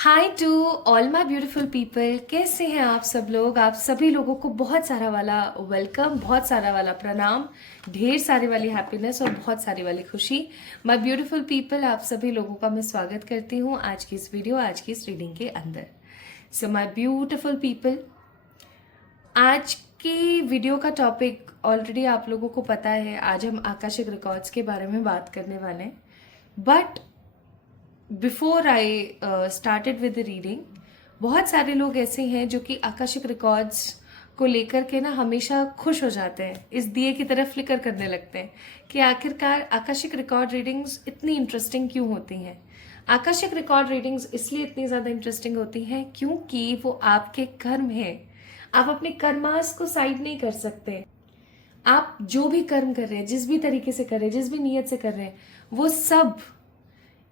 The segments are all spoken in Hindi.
Hi to all my beautiful people. कैसे हैं आप सब लोग? आप सभी लोगों को बहुत सारा वाला वेलकम, बहुत सारा वाला प्रणाम, ढेर सारी वाली हैप्पीनेस और बहुत सारी वाली खुशी। माय ब्यूटीफुल पीपल, आप सभी लोगों का मैं स्वागत करती हूँ आज की इस वीडियो, आज की इस रीडिंग के अंदर। सो माय ब्यूटीफुल पीपल, आज की वीडियो का टॉपिक ऑलरेडी आप लोगों को पता है। आज हम आकाशिक रिकॉर्ड्स के बारे में बात करने वाले हैं। But before I started with the reading, बहुत सारे लोग ऐसे हैं जो कि आकाशिक रिकॉर्ड्स को लेकर के ना हमेशा खुश हो जाते हैं, इस दिए की तरफ फ्लिकर करने लगते हैं कि आखिरकार आकाशिक रिकॉर्ड रीडिंग्स इतनी इंटरेस्टिंग क्यों होती हैं। आकाशिक रिकॉर्ड रीडिंग्स इसलिए इतनी ज़्यादा इंटरेस्टिंग होती हैं क्योंकि वो आपके कर्म हैं। आप अपने कर्मास को साइड नहीं कर सकते। आप जो भी कर्म कर रहे हैं, जिस भी तरीके से कर रहे हैं, जिस भी नीयत से कर रहे हैं, वो सब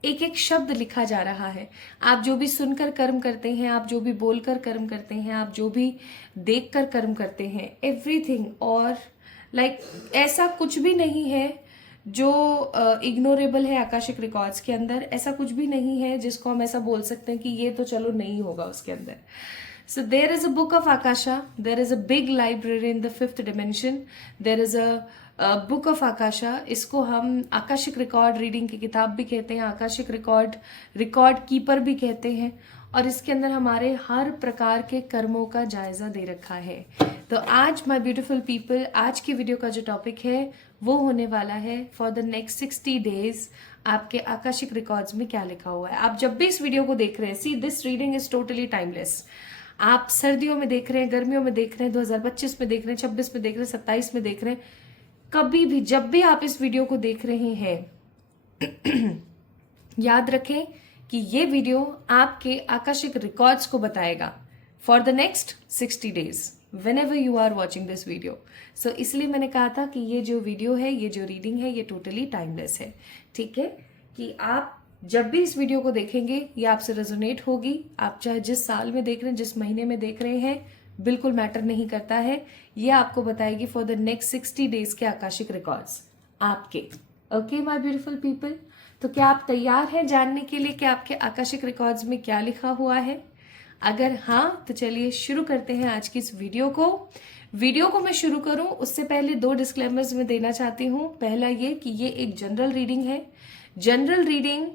एक एक शब्द लिखा जा रहा है। आप जो भी सुनकर कर्म करते हैं, आप जो भी बोलकर कर्म करते हैं, आप जो भी देखकर कर्म करते हैं, एवरीथिंग। और ऐसा कुछ भी नहीं है जो इग्नोरेबल है आकाशिक रिकॉर्ड्स के अंदर। ऐसा कुछ भी नहीं है जिसको हम ऐसा बोल सकते हैं कि ये तो चलो नहीं होगा उसके अंदर। So there is a book of Akasha. There is a big library in the fifth dimension. There is a book of Akasha. इसको हम आकाशिक रिकॉर्ड रीडिंग की किताब भी कहते हैं, आकाशिक रिकॉर्ड कीपर भी कहते हैं। और इसके अंदर हमारे हर प्रकार के कर्मों का जायजा दे रखा है। तो आज माय ब्यूटीफुल पीपल, आज की वीडियो का जो टॉपिक है वो होने वाला है फॉर द नेक्स्ट 60 डेज आपके आकाशिक रिकॉर्ड्स में क्या लिखा हुआ है। आप जब भी इस वीडियो को देख रहे हैं, see this reading is totally timeless. आप सर्दियों में देख रहे हैं, गर्मियों में देख रहे हैं, 2025 में देख रहे हैं, 26 में देख रहे हैं, 27 में देख रहे हैं, कभी भी जब भी आप इस वीडियो को देख रहे हैं याद रखें कि ये वीडियो आपके आकाशिक रिकॉर्ड्स को बताएगा for the next 60 days whenever you are watching this video. So इसलिए मैंने कहा था कि ये जो वीडियो है, ये जो रीडिंग है, ये टोटली टाइमलेस है। ठीक है, कि आप जब भी इस वीडियो को देखेंगे ये आपसे रेजोनेट होगी। आप चाहे जिस साल में देख रहे हैं, जिस महीने में देख रहे हैं, बिल्कुल मैटर नहीं करता है। ये आपको बताएगी फॉर द नेक्स्ट 60 डेज के आकाशिक रिकॉर्ड्स आपके। ओके माय ब्यूटीफुल पीपल, तो क्या आप तैयार हैं जानने के लिए कि आपके आकाशिक रिकॉर्ड्स में क्या लिखा हुआ है? अगर हाँ तो चलिए शुरू करते हैं आज की इस वीडियो को मैं शुरू करूं उससे पहले 2 डिस्क्लेमर्स मैं देना चाहती हूं। पहला ये कि ये एक जनरल रीडिंग है। जनरल रीडिंग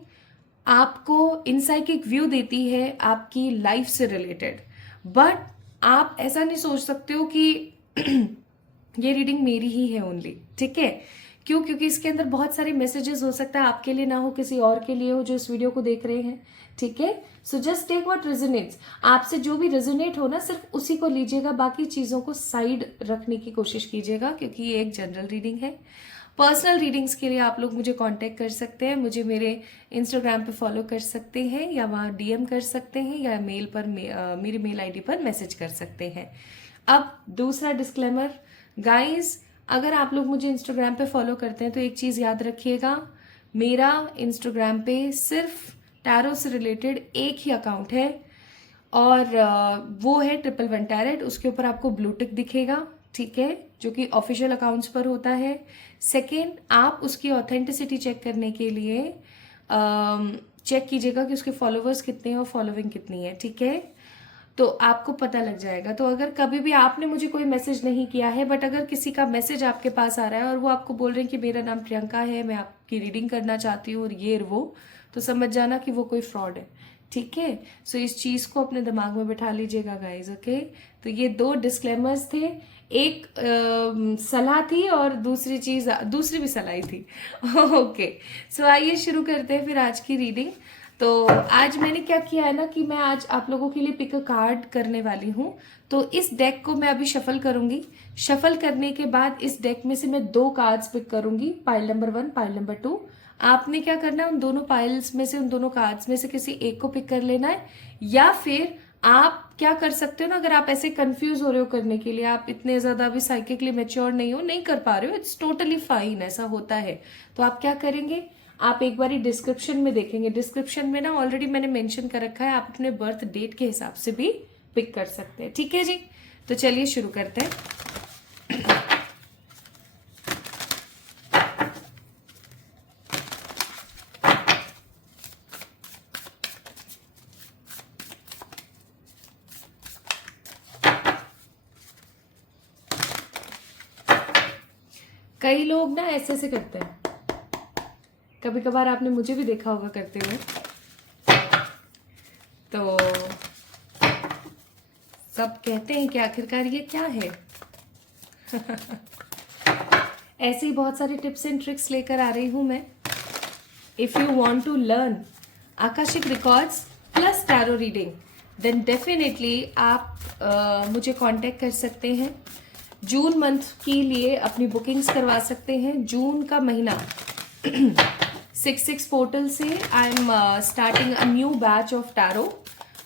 आपको इनसाइकिक व्यू देती है आपकी लाइफ से रिलेटेड, बट आप ऐसा नहीं सोच सकते हो कि ये रीडिंग मेरी ही है ओनली। ठीक है, क्यों? क्योंकि इसके अंदर बहुत सारे मैसेजेस हो सकता है आपके लिए ना हो, किसी और के लिए हो जो इस वीडियो को देख रहे हैं। ठीक है, so just take what resonates. आपसे जो भी रेजोनेट हो ना, सिर्फ उसी को लीजिएगा, बाकी चीजों को साइड रखने की कोशिश कीजिएगा, क्योंकि ये एक जनरल रीडिंग है। पर्सनल रीडिंग्स के लिए आप लोग मुझे कांटेक्ट कर सकते हैं, मुझे मेरे इंस्टाग्राम पे फॉलो कर सकते हैं, या वहाँ डीएम कर सकते हैं, या मेल पर मेरी मेल आईडी पर मैसेज कर सकते हैं। अब दूसरा डिस्क्लेमर, गाइस, अगर आप लोग मुझे इंस्टाग्राम पे फॉलो करते हैं तो एक चीज़ याद रखिएगा, मेरा इंस्टाग्राम पे सिर्फ टैरो से रिलेटेड एक ही अकाउंट है, और वो है 111 टैरेट। उसके ऊपर आपको ब्लू टिक दिखेगा, ठीक है, जो कि ऑफिशियल अकाउंट्स पर होता है। सेकेंड, आप उसकी ऑथेंटिसिटी चेक करने के लिए चेक कीजिएगा कि उसके फॉलोवर्स कितने हैं और फॉलोइंग कितनी है। ठीक है, तो आपको पता लग जाएगा। तो अगर कभी भी आपने मुझे कोई मैसेज नहीं किया है, बट अगर किसी का मैसेज आपके पास आ रहा है और वो आपको बोल रहे हैं कि मेरा नाम प्रियंका है, मैं आपकी रीडिंग करना चाहती हूँ और ये और वो, तो समझ जाना कि वो कोई फ्रॉड है। ठीक है, सो इस चीज को अपने दिमाग में बैठा लीजिएगा गाइज। ओके, तो ये 2 डिस्क्लेमर्स थे, एक सलाह थी और दूसरी भी सलाह ही थी। ओके, सो आइए शुरू करते हैं फिर आज की रीडिंग। तो आज मैंने क्या किया है ना कि मैं आज आप लोगों के लिए पिक अ कार्ड करने वाली हूँ। तो इस डेक को मैं अभी शफल करूंगी। शफल करने के बाद इस डेक में से मैं 2 कार्ड्स पिक करूंगी, पाइल नंबर 1, पाइल नंबर 2। आपने क्या करना है, उन दोनों पाइल्स में से, उन दोनों कार्ड्स में से किसी एक को पिक कर लेना है। या फिर आप क्या कर सकते हो ना, अगर आप ऐसे कंफ्यूज हो रहे हो करने के लिए, आप इतने ज्यादा अभी साइकिकली मैच्योर नहीं कर पा रहे हो, इट्स टोटली फाइन, ऐसा होता है। तो आप क्या करेंगे, आप एक बार डिस्क्रिप्शन में देखेंगे, डिस्क्रिप्शन में ना ऑलरेडी मैंने मेंशन कर रखा है, आप अपने बर्थ डेट के हिसाब से भी पिक कर सकते हैं। ठीक है जी, तो चलिए शुरू करते हैं। कई लोग ना ऐसे ऐसे करते हैं, कभी कभार आपने मुझे भी देखा होगा करते हुए। तो सब कहते हैं कि आखिरकार ये क्या है। ऐसे ही बहुत सारी टिप्स एंड ट्रिक्स लेकर आ रही हूं मैं। If you want to learn Akashic records plus tarot reading, then definitely आप मुझे कांटेक्ट कर सकते हैं। जून मंथ के लिए अपनी बुकिंग्स करवा सकते हैं। जून का महीना 6 पोर्टल से I am starting a new batch of tarot,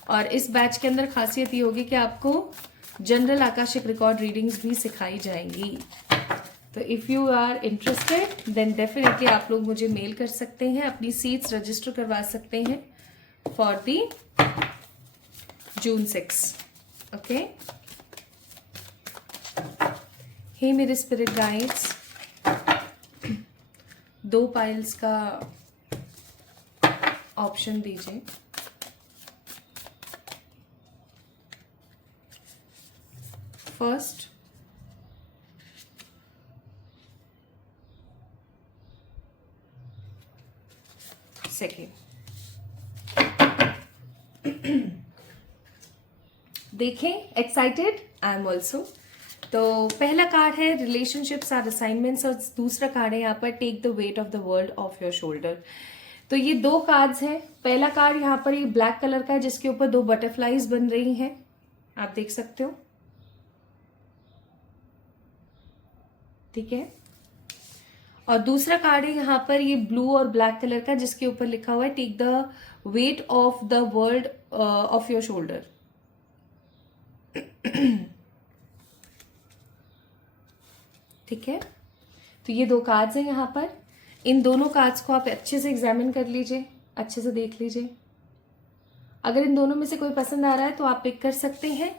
और इस बैच के अंदर खासियत ये होगी कि आपको जनरल आकाशिक रिकॉर्ड रीडिंग्स भी सिखाई जाएंगी। तो if you are interested then definitely आप लोग मुझे मेल कर सकते हैं, अपनी सीट्स रजिस्टर करवा सकते हैं फॉर दी June 6। ओके, हे मेरे स्पिरिट गाइड्स, 2 पाइल्स का ऑप्शन दीजिए। First, second. देखें, एक्साइटेड आई एम ऑल्सो। तो पहला कार्ड है रिलेशनशिप्स आर असाइनमेंट्स, और दूसरा कार्ड है यहाँ पर take the weight off the world off your shoulder. तो ये 2 कार्ड्स हैं। पहला कार्ड यहाँ पर ये ब्लैक कलर का है जिसके ऊपर 2 बटरफ्लाईज बन रही हैं, आप देख सकते हो, ठीक है। और दूसरा कार्ड है यहाँ पर ये ब्लू और ब्लैक कलर का जिसके ऊपर लिखा हुआ है take the weight off the world off your shoulder. ठीक है, तो ये 2 कार्ड्स हैं यहाँ पर। इन दोनों कार्ड्स को आप अच्छे से एग्जामिन कर लीजिए, अच्छे से देख लीजिए। अगर इन दोनों में से कोई पसंद आ रहा है तो आप पिक कर सकते हैं,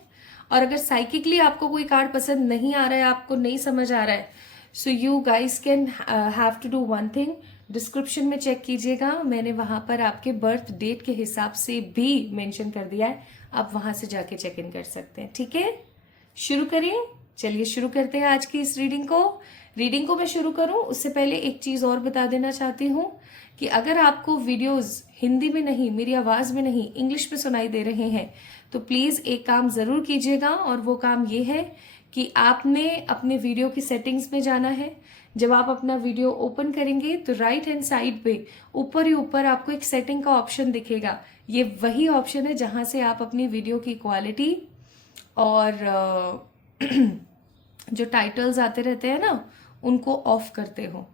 और अगर साइकिकली आपको कोई कार्ड पसंद नहीं आ रहा है, आपको नहीं समझ आ रहा है, so you guys can have to do one thing. Description में चेक कीजिएगा, मैंने वहां पर आपके बर्थ डेट के हिसाब से भी मेंशन कर दिया है, आप वहां से जाके चेक इन कर सकते हैं। ठीक है, शुरू करें। चलिए शुरू करते हैं आज की इस रीडिंग को मैं शुरू करूं उससे पहले एक चीज और बता देना चाहती हूं कि अगर आपको वीडियोस हिंदी में नहीं, मेरी आवाज में नहीं, इंग्लिश में सुनाई दे रहे हैं तो प्लीज एक काम जरूर कीजिएगा, और वो काम ये है कि आपने अपने वीडियो की सेटिंग्स में जाना है। जब आप अपना वीडियो ओपन करेंगे तो राइट हैंड साइड पे ऊपर ही ऊपर आपको एक सेटिंग का ऑप्शन दिखेगा। ये वही ऑप्शन है जहां से आप अपनी वीडियो की क्वालिटी और जो टाइटल्स आते रहते हैं ना, उनको ऑफ करते हो।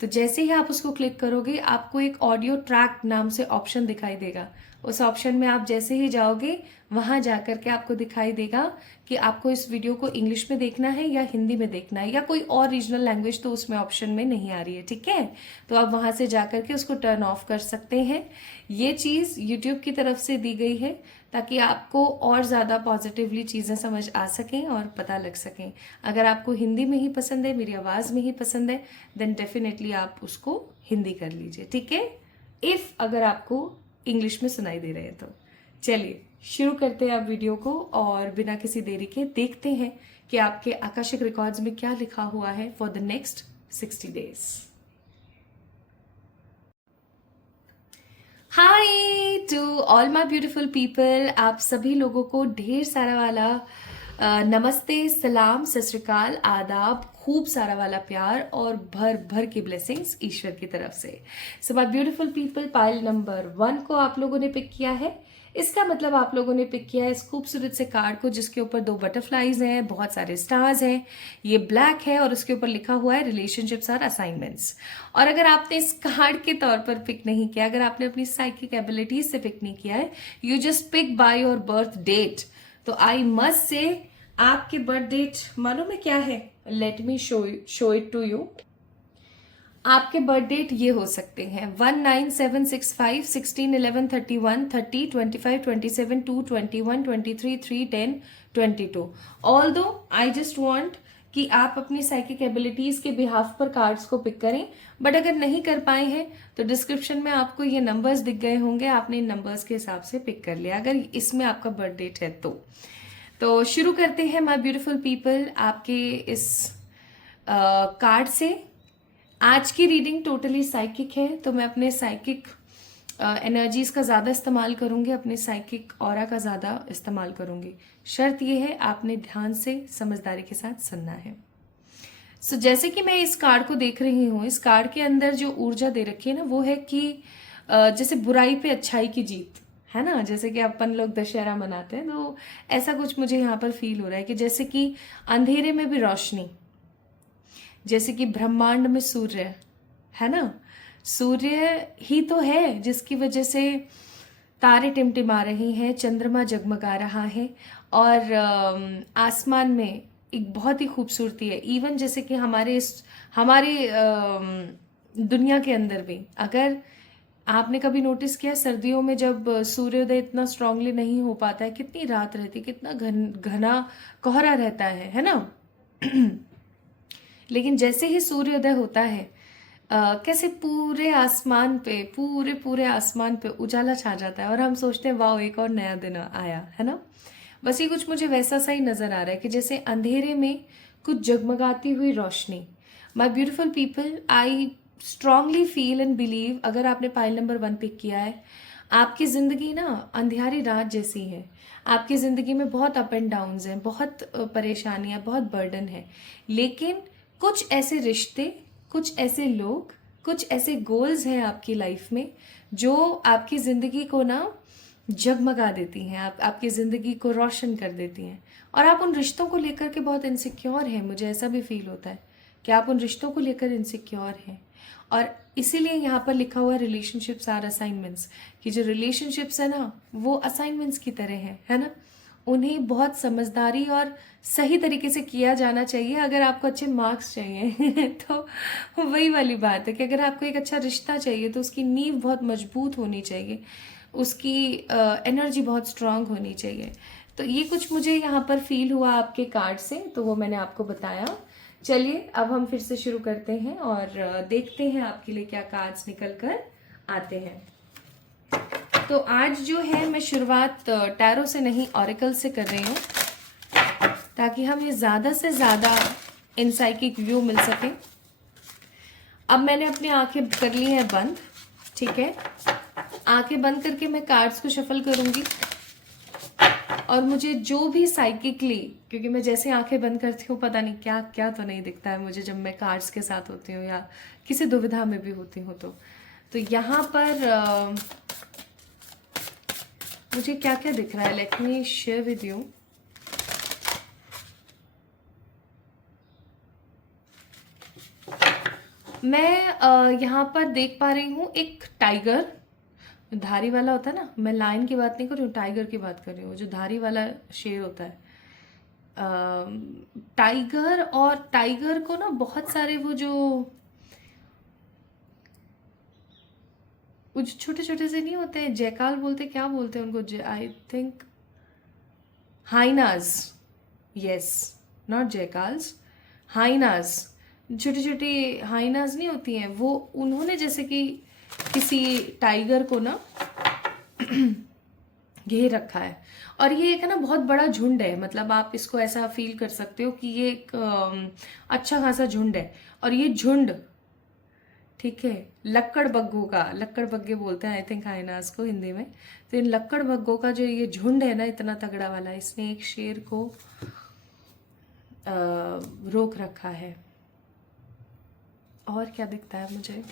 तो जैसे ही आप उसको क्लिक करोगे आपको एक ऑडियो ट्रैक नाम से ऑप्शन दिखाई देगा। उस ऑप्शन में आप जैसे ही जाओगे वहां जाकर के आपको दिखाई देगा कि आपको इस वीडियो को इंग्लिश में देखना है या हिंदी में देखना है या कोई और रीजनल लैंग्वेज तो उसमें ऑप्शन में नहीं आ रही है। ठीक है, तो आप वहां से जाकर के उसको टर्न ऑफ कर सकते हैं। ये चीज यूट्यूब की तरफ से दी गई है ताकि आपको और ज्यादा पॉजिटिवली चीजें समझ आ सकें और पता लग सकें। अगर आपको हिंदी में ही पसंद है, मेरी आवाज में ही पसंद है, देन डेफिनेटली आप उसको हिंदी कर लीजिए। ठीक है, इफ अगर आपको इंग्लिश में सुनाई दे रहे हैं तो। चलिए शुरू करते हैं आप वीडियो को, और बिना किसी देरी के देखते हैं कि आपके आकाशिक रिकॉर्ड्स में क्या लिखा हुआ है for the next 60 days. Hi to all my beautiful people, आप सभी लोगों को ढेर सारा वाला नमस्ते, सलाम, सत श्री अकाल, आदाब, खूब सारा वाला प्यार और भर भर की ब्लेसिंग्स ईश्वर की तरफ से। सो my beautiful people, pile number 1 को आप लोगों ने पिक किया है। इसका मतलब आप लोगों ने पिक किया है इस खूबसूरत से कार्ड को जिसके ऊपर 2 बटरफ्लाईज हैं, बहुत सारे स्टार्स हैं, ये ब्लैक है और उसके ऊपर लिखा हुआ है रिलेशनशिप्स आर असाइनमेंट्स। और अगर आपने इस कार्ड के तौर पर पिक नहीं किया, अगर आपने अपनी साइकिक एबिलिटीज से पिक नहीं किया है, you just pick by your birth date, तो आई मस्ट से आपके बर्थ डेट मालूम है क्या है? Let me show it to you. आपके बर्थ डेट ये हो सकते हैं 19765 16 11 31 30 25 27 2 21 23 3 10 22। ऑल्दो आई जस्ट वांट कि आप अपनी साइकिक एबिलिटीज के बिहाफ पर कार्ड्स को पिक करें, बट अगर नहीं कर पाए हैं तो डिस्क्रिप्शन में आपको ये नंबर्स दिख गए होंगे, आपने इन नंबर्स के हिसाब से पिक कर लिया अगर इसमें आपका बर्थ डेट है तो शुरू करते हैं माय ब्यूटीफुल पीपल आपके इस कार्ड से। आज की रीडिंग टोटली साइकिक है, तो मैं अपने साइकिक एनर्जीज का ज़्यादा इस्तेमाल करूंगी, अपने साइकिक ऑरा का ज़्यादा इस्तेमाल करूंगी। शर्त यह है आपने ध्यान से समझदारी के साथ सुनना है। जैसे कि मैं इस कार्ड को देख रही हूँ, इस कार्ड के अंदर जो ऊर्जा दे रखी है ना, वो है कि जैसे बुराई पे अच्छाई की जीत है ना। जैसे कि अपन लोग दशहरा मनाते हैं, तो ऐसा कुछ मुझे यहाँ पर फील हो रहा है कि जैसे कि अंधेरे में भी रोशनी, जैसे कि ब्रह्मांड में सूर्य है ना, सूर्य ही तो है जिसकी वजह से तारे टिमटिमा रही हैं, चंद्रमा जगमगा रहा है, और आसमान में एक बहुत ही खूबसूरती है। इवन जैसे कि हमारे दुनिया के अंदर भी, अगर आपने कभी नोटिस किया, सर्दियों में जब सूर्योदय इतना स्ट्रांगली नहीं हो पाता है, कितनी रात रहती, कितना घना कोहरा रहता है ना। लेकिन जैसे ही सूर्योदय होता है, कैसे पूरे आसमान पे, पूरे आसमान पे उजाला छा जाता है, और हम सोचते हैं वाओ एक और नया दिन आया है ना। बस ये कुछ मुझे वैसा सा ही नजर आ रहा है कि जैसे अंधेरे में कुछ जगमगाती हुई रोशनी। My beautiful people, I strongly feel and believe, अगर आपने पाइल नंबर 1 पिक किया है, आपकी ज़िंदगी ना अंधियारी रात जैसी है। आपकी ज़िंदगी में बहुत अप एंड डाउन्स हैं, बहुत परेशानियां, बहुत बर्डन है, लेकिन कुछ ऐसे रिश्ते, कुछ ऐसे लोग, कुछ ऐसे गोल्स हैं आपकी लाइफ में जो आपकी ज़िंदगी को ना जगमगा देती हैं, आपकी ज़िंदगी को रोशन कर देती हैं। और आप उन रिश्तों को लेकर के बहुत इनसिक्योर हैं, मुझे ऐसा भी फील होता है कि आप उन रिश्तों को लेकर इनसिक्योर हैं। और इसीलिए यहाँ पर लिखा हुआ रिलेशनशिप्स आर असाइनमेंट्स, कि जो रिलेशनशिप्स है ना, वो असाइनमेंट्स की तरह है ना। उन्हें बहुत समझदारी और सही तरीके से किया जाना चाहिए अगर आपको अच्छे मार्क्स चाहिए। तो वही वाली बात है कि अगर आपको एक अच्छा रिश्ता चाहिए तो उसकी नींव बहुत मजबूत होनी चाहिए, उसकी एनर्जी बहुत स्ट्रांग होनी चाहिए। तो ये कुछ मुझे यहाँ पर फील हुआ आपके कार्ड से, तो वो मैंने आपको बताया। चलिए अब हम फिर से शुरू करते हैं और देखते हैं आपके लिए क्या कार्ड्स निकल कर आते हैं। तो आज जो है मैं शुरुआत टैरो से नहीं, ऑरेकल से कर रही हूँ, ताकि हमें ज़्यादा से ज़्यादा इनसाइकिक व्यू मिल सके। अब मैंने अपनी आंखें कर ली हैं बंद, ठीक है। आंखें बंद करके मैं कार्ड्स को शफल करूंगी, और मुझे जो भी साइकिकली, क्योंकि मैं जैसे आंखें बंद करती हूँ पता नहीं क्या क्या तो नहीं दिखता है मुझे जब मैं कार्ड्स के साथ होती हूँ या किसी दुविधा में भी होती हूँ। तो यहाँ पर मुझे क्या क्या दिख रहा है, let me share with you. मैं यहाँ पर देख पा रही हूँ एक टाइगर, धारी वाला होता है ना, मैं लायन की बात नहीं कर रही हूँ, टाइगर की बात कर रही हूँ, जो धारी वाला शेर होता है। टाइगर, और टाइगर को ना बहुत सारे वो जो छोटे छोटे से नहीं होते हैं, जयकाल बोलते, क्या बोलते हैं उनको, I think hyenas, yes, not jackals, hyenas, छोटी छोटी हाइनाज नहीं होती हैं वो, उन्होंने जैसे कि किसी टाइगर को ना घेर रखा है। और ये एक है ना बहुत बड़ा झुंड है, मतलब आप इसको ऐसा फील कर सकते हो कि ये एक अच्छा खासा झुंड है। और ये झुंड, ठीक है, लक्कड़ बग्गों का, लक्कड़ बग्गे बोलते हैं आई थिंक हाइनास को हिंदी में। तो इन लक्कड़ बग्गों का जो ये झुंड है ना, इतना तगड़ा वाला, इसने एक शेर को रोक रखा है। और क्या दिखता है मुझे,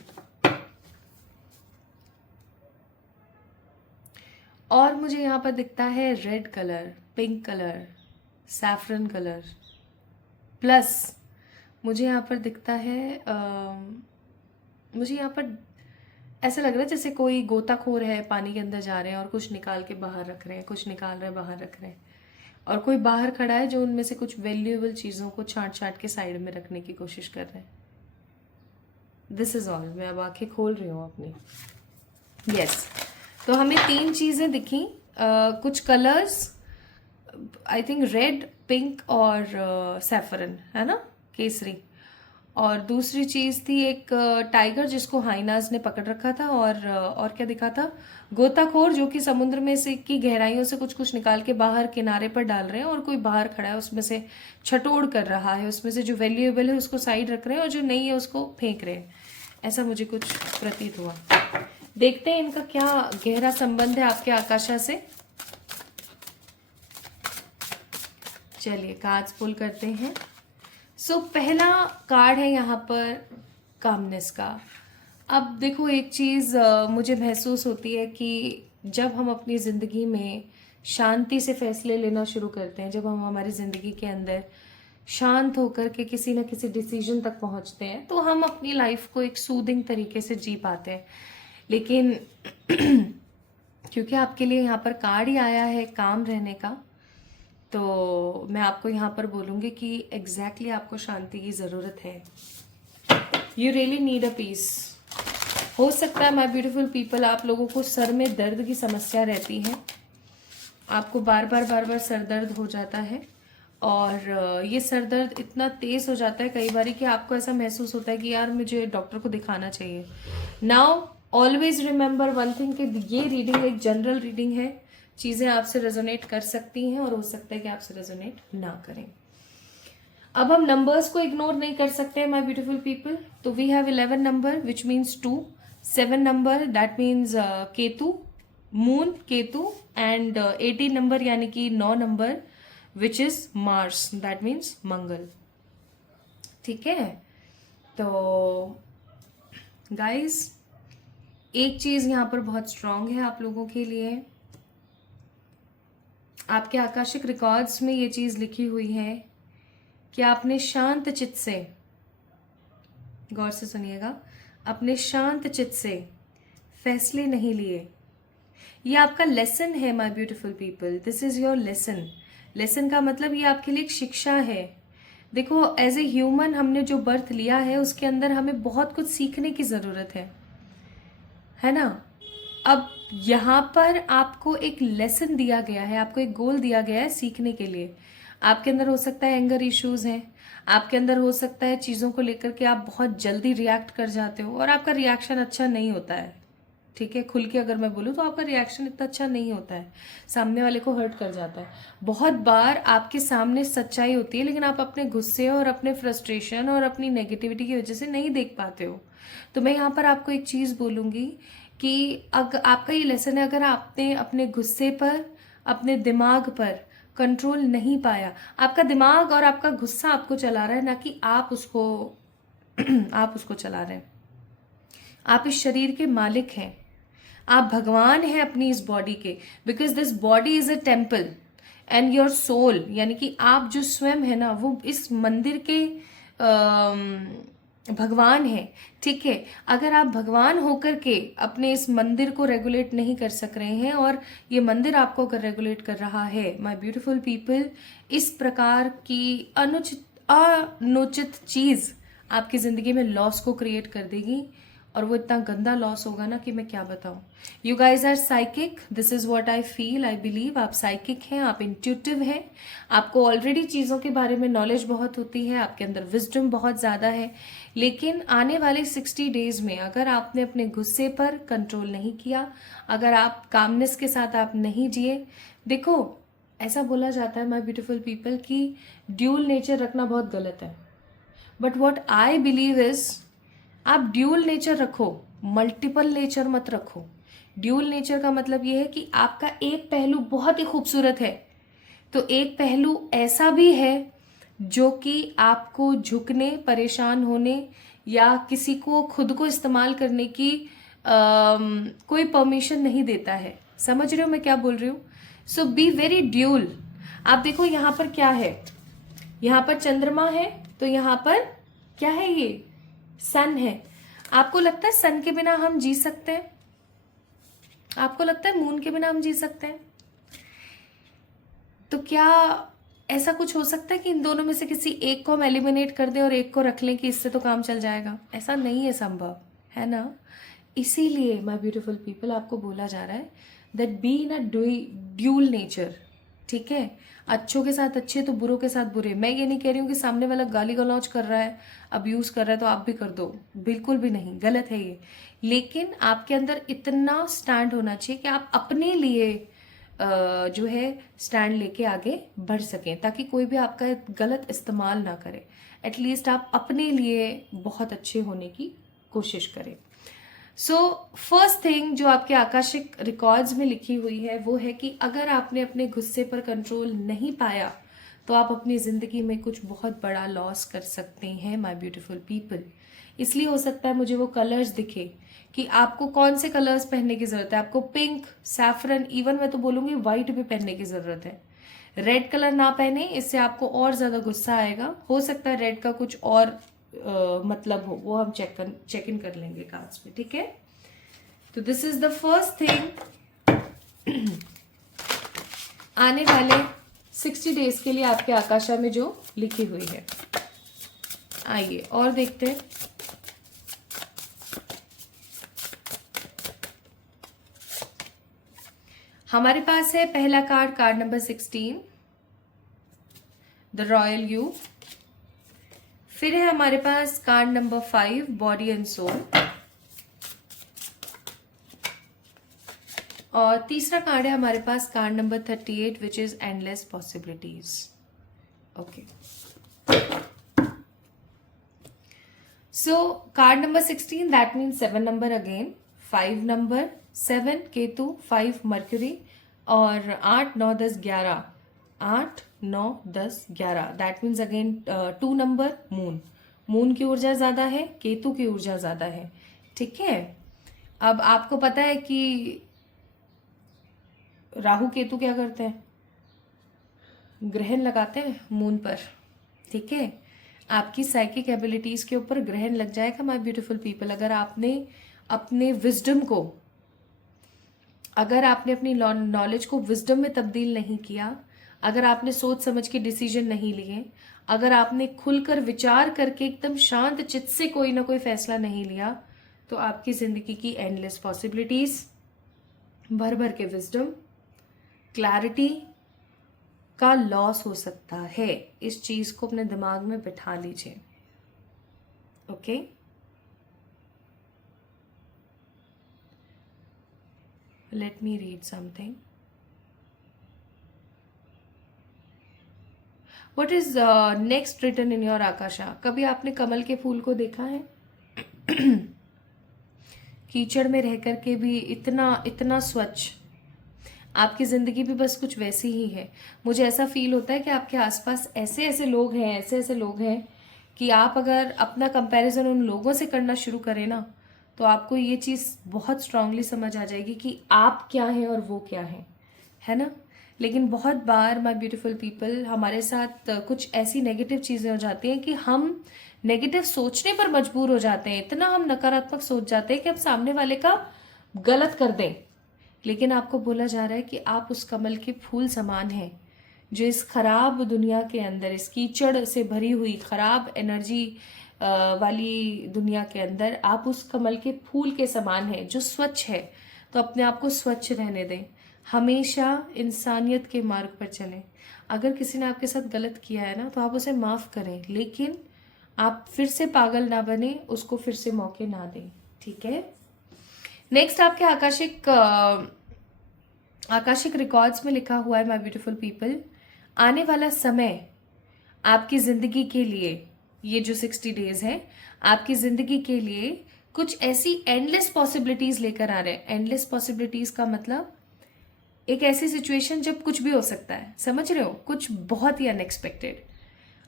और मुझे यहाँ पर दिखता है red colour, pink colour, saffron colour, plus मुझे यहाँ पर दिखता है मुझे यहाँ पर ऐसा लग रहा है जैसे कोई गोताखोर है, पानी के अंदर जा रहे हैं और कुछ निकाल के बाहर रख रहे हैं, कुछ निकाल रहे हैं बाहर रख रहे हैं, और कोई बाहर खड़ा है जो उनमें से कुछ वैल्यूएबल चीज़ों को छांट छांट के साइड में रखने की कोशिश कर रहे हैं। This is all. मैं अब आंखें खोल रही हूँ अपनी। यस, तो हमें 3 चीज़ें दिखी, कुछ colours, I think red, pink और सैफरन, है ना, केसरी। और दूसरी चीज़ थी एक टाइगर जिसको हाइनाज ने पकड़ रखा था, और क्या दिखा था, गोताखोर जो कि समुद्र में से की गहराइयों से कुछ कुछ निकाल के बाहर किनारे पर डाल रहे हैं, और कोई बाहर खड़ा है उसमें से छटोड़ कर रहा है, उसमें से जो वैल्यूएबल है उसको साइड रख रहे हैं और जो नहीं है उसको फेंक रहे हैं। ऐसा मुझे कुछ प्रतीत हुआ। देखते हैं इनका क्या गहरा संबंध है आपके आकाशा से। चलिए कार्ड्स पुल करते हैं। सो पहला कार्ड है यहाँ पर कामनेस का। अब देखो एक चीज़ मुझे महसूस होती है कि जब हम अपनी ज़िंदगी में शांति से फैसले लेना शुरू करते हैं, जब हम हमारी ज़िंदगी के अंदर शांत होकर के किसी न किसी डिसीजन तक पहुंचते हैं, तो हम अपनी लाइफ को एक सूदिंग तरीके से जी पाते हैं। लेकिन क्योंकि आपके लिए यहाँ पर कार्ड ही आया है काम रहने का, तो मैं आपको यहाँ पर बोलूँगी कि एग्जैक्टली आपको शांति की ज़रूरत है। You really need a peace. हो सकता है माय ब्यूटीफुल पीपल आप लोगों को सर में दर्द की समस्या रहती है, आपको बार बार सर दर्द हो जाता है, और ये सर दर्द इतना तेज़ हो जाता है कई बार कि आपको ऐसा महसूस होता है कि यार मुझे डॉक्टर को दिखाना चाहिए। Now always remember one thing कि ये रीडिंग एक जनरल रीडिंग है, चीज़ें आपसे रेजोनेट कर सकती हैं और हो सकता है कि आपसे रेजोनेट ना करें। अब हम नंबर्स को इग्नोर नहीं कर सकते हैं माय ब्यूटीफुल पीपल। तो we have 11 number which means 2, 7 number that means Ketu, moon Ketu, and 18 number यानी कि 9 number which is Mars that means Mangal. ठीक है, तो गाइस एक चीज यहाँ पर बहुत स्ट्रांग है आप लोगों के लिए। आपके आकाशिक रिकॉर्ड्स में ये चीज लिखी हुई है कि आपने शांत चित्त से, गौर से सुनिएगा, अपने शांत चित्त से फैसले नहीं लिए। ये आपका लेसन है my beautiful people, this is your lesson. Lesson का मतलब ये आपके लिए एक शिक्षा है। देखो एज ए ह्यूमन हमने जो बर्थ लिया है उसके अंदर हमें बहुत कुछ सीखने की ज़रूरत है ना। अब यहाँ पर आपको एक लेसन दिया गया है, आपको एक गोल दिया गया है सीखने के लिए। आपके अंदर हो सकता है एंगर इश्यूज हैं, आपके अंदर हो सकता है चीज़ों को लेकर के आप बहुत जल्दी रिएक्ट कर जाते हो और आपका रिएक्शन अच्छा नहीं होता है। ठीक है, खुल के अगर मैं बोलूँ तो आपका रिएक्शन इतना अच्छा नहीं होता है, सामने वाले को हर्ट कर जाता है। बहुत बार आपके सामने सच्चाई होती है लेकिन आप अपने गुस्से और अपने फ्रस्ट्रेशन और अपनी नेगेटिविटी की वजह से नहीं देख पाते हो। तो मैं यहाँ पर आपको एक चीज़ बोलूँगी कि अगर आपका ये लेसन है, अगर आपने अपने गुस्से पर, अपने दिमाग पर कंट्रोल नहीं पाया, आपका दिमाग और आपका गुस्सा आपको चला रहा है, ना कि आप उसको आप उसको चला रहे हैं। आप इस शरीर के मालिक हैं, आप भगवान हैं अपनी इस बॉडी के, because this body is a temple and your soul, यानी कि आप जो स्वयं है ना वो इस मंदिर के भगवान है। ठीक है, अगर आप भगवान होकर के अपने इस मंदिर को रेगुलेट नहीं कर सक रहे हैं और ये मंदिर आपको अगर रेगुलेट कर रहा है, माय ब्यूटीफुल पीपल, इस प्रकार की अनुचित चीज आपकी जिंदगी में लॉस को क्रिएट कर देगी, और वो इतना गंदा लॉस होगा ना कि मैं क्या बताऊं। You guys are psychic, this is what I feel, I believe. आप साइकिक हैं, आप इंट्यूटिव हैं, आपको ऑलरेडी चीज़ों के बारे में नॉलेज बहुत होती है, आपके अंदर विजडम बहुत ज़्यादा है। लेकिन आने वाले 60 डेज में अगर आपने अपने गुस्से पर कंट्रोल नहीं किया, अगर आप कामनेस के साथ आप नहीं जिए, देखो ऐसा बोला जाता है माय ब्यूटीफुल पीपल कि ड्यूल नेचर रखना बहुत गलत है, but what I believe is आप ड्यूल नेचर रखो, मल्टीपल नेचर मत रखो। ड्यूल नेचर का मतलब ये है कि आपका एक पहलू बहुत ही खूबसूरत है, तो एक पहलू ऐसा भी है जो कि आपको झुकने, परेशान होने या किसी को खुद को इस्तेमाल करने की कोई परमिशन नहीं देता है। समझ रहे हो मैं क्या बोल रही हूँ? सो बी वेरी ड्यूल। आप देखो यहाँ पर क्या है, यहाँ पर चंद्रमा है, तो यहाँ पर क्या है, ये सन है। आपको लगता है सन के बिना हम जी सकते हैं? आपको लगता है मून के बिना हम जी सकते हैं? तो क्या ऐसा कुछ हो सकता है कि इन दोनों में से किसी एक को हम एलिमिनेट कर दें और एक को रख लें कि इससे तो काम चल जाएगा? ऐसा नहीं है संभव, है ना। इसीलिए माय ब्यूटीफुल पीपल आपको बोला जा रहा है that be in a dual nature. ठीक है, अच्छों के साथ अच्छे तो बुरों के साथ बुरे। मैं ये नहीं कह रही हूँ कि सामने वाला गाली गलौज कर रहा है, अब्यूज कर रहा है तो आप भी कर दो, बिल्कुल भी नहीं, गलत है ये। लेकिन आपके अंदर इतना स्टैंड होना चाहिए कि आप अपने लिए जो है स्टैंड लेके आगे बढ़ सकें, ताकि कोई भी आपका गलत इस्तेमाल ना करे। एटलीस्ट आप अपने लिए बहुत अच्छे होने की कोशिश करें। सो फर्स्ट थिंग जो आपके आकाशिक रिकॉर्ड्स में लिखी हुई है वो है कि अगर आपने अपने गुस्से पर कंट्रोल नहीं पाया तो आप अपनी ज़िंदगी में कुछ बहुत बड़ा लॉस कर सकते हैं माय ब्यूटीफुल पीपल। इसलिए हो सकता है मुझे वो कलर्स दिखे कि आपको कौन से कलर्स पहनने की ज़रूरत है। आपको पिंक, सैफरन, इवन मैं तो बोलूँगी वाइट भी पहनने की ज़रूरत है। रेड कलर ना पहने, इससे आपको और ज़्यादा गुस्सा आएगा। हो सकता है रेड का कुछ और मतलब हो, वो हम चेक इन कर लेंगे कार्ड्स में, ठीक है। तो this is the first thing आने वाले 60 डेज के लिए आपके आकाशा में जो लिखी हुई है। आइए और देखते हैं। हमारे पास है पहला card, card number 16, the royal you. फिर है हमारे पास card number 5, body and soul. और तीसरा कार्ड है हमारे पास card number 38, which is endless possibilities. Okay, so card number 16 that means 7 number again, 5 number, 7 Ketu, 5 Mercury, और 8 9 10 11, 8 9 10 11 that means again 2 number, moon. Moon की ऊर्जा ज्यादा है, केतु की ऊर्जा ज्यादा है, ठीक है। अब आपको पता है कि राहु केतु क्या करते हैं, ग्रहण लगाते हैं मून पर, ठीक है। आपकी साइकिक एबिलिटीज के ऊपर ग्रहण लग जाएगा माय ब्यूटीफुल पीपल। अगर आपने अपने विजडम को, अगर आपने अपनी नॉलेज को विजडम में तब्दील नहीं किया, अगर आपने सोच समझ के डिसीजन नहीं लिए, अगर आपने खुलकर विचार करके एकदम शांत चित्त से कोई ना कोई फैसला नहीं लिया, तो आपकी जिंदगी की एंडलेस पॉसिबिलिटीज, भर भर के विजडम, क्लैरिटी का लॉस हो सकता है। इस चीज को अपने दिमाग में बिठा लीजिए, okay. Let me read something. What is next written in your akasha? कभी आपने कमल के फूल को देखा है? कीचड़ में रह करके भी इतना इतना स्वच्छ। आपकी जिंदगी भी बस कुछ वैसी ही है। मुझे ऐसा फील होता है कि आपके आसपास ऐसे ऐसे लोग हैं, ऐसे ऐसे लोग हैं कि आप अगर अपना कंपैरिजन उन लोगों से करना शुरू करें ना, तो आपको ये चीज़ बहुत स्ट्रांगली समझ आ जाएगी कि आप क्या हैं और वो क्या है ना। लेकिन बहुत बार माय ब्यूटीफुल पीपल, हमारे साथ कुछ ऐसी नेगेटिव चीज़ें हो जाती हैं कि हम नेगेटिव सोचने पर मजबूर हो जाते हैं। इतना हम नकारात्मक सोच जाते हैं कि हम सामने वाले का गलत कर दें। लेकिन आपको बोला जा रहा है कि आप उस कमल के फूल समान हैं, जो इस खराब दुनिया के अंदर, इस कीचड़ से भरी हुई खराब एनर्जी वाली दुनिया के अंदर आप उस कमल के फूल के समान हैं जो स्वच्छ है। तो अपने आप को स्वच्छ रहने दें, हमेशा इंसानियत के मार्ग पर चलें। अगर किसी ने आपके साथ गलत किया है ना, तो आप उसे माफ़ करें, लेकिन आप फिर से पागल ना बने, उसको फिर से मौके ना दें, ठीक है। नेक्स्ट आपके आकाशिक रिकॉर्ड्स में लिखा हुआ है माय ब्यूटीफुल पीपल, आने वाला समय आपकी जिंदगी के लिए, ये जो 60 डेज है आपकी जिंदगी के लिए कुछ ऐसी एंडलेस पॉसिबिलिटीज लेकर आ रहे हैं। एंडलेस पॉसिबिलिटीज का मतलब एक ऐसी सिचुएशन जब कुछ भी हो सकता है, समझ रहे हो, कुछ बहुत ही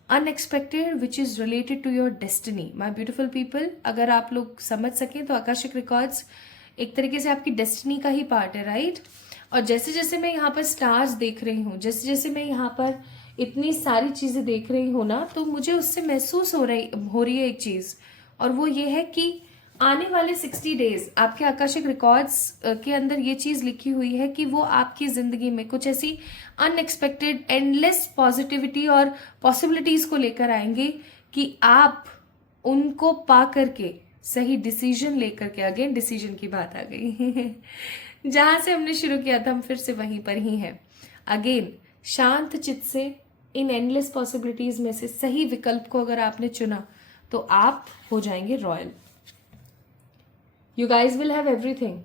unexpected which is related to your destiny. My beautiful people, अगर आप लोग समझ सकें तो आकाशिक रिकॉर्ड्स एक तरीके से आपकी डेस्टिनी का ही पार्ट है, राइट। और जैसे जैसे मैं यहाँ पर स्टार्स देख रही हूँ, जैसे जैसे मैं यहाँ पर इतनी सारी चीजें देख रही हूँ ना, तो मुझे उससे महसूस हो रही है एक चीज, और वो ये है कि आने वाले 60 डेज आपके आकाशिक रिकॉर्ड्स के अंदर ये चीज लिखी हुई है कि वो आपकी जिंदगी में कुछ ऐसी अनएक्सपेक्टेड एंडलेस पॉजिटिविटी और पॉसिबिलिटीज को लेकर आएंगे कि आप उनको पा करके सही डिसीजन लेकर के, अगेन डिसीजन की बात आ गई जहां से हमने शुरू किया था हम फिर से वहीं पर ही हैं। अगेन शांत चित्त से इन एंडलेस पॉसिबिलिटीज में से सही विकल्प को अगर आपने चुना तो आप हो जाएंगे royal. You guys will have everything.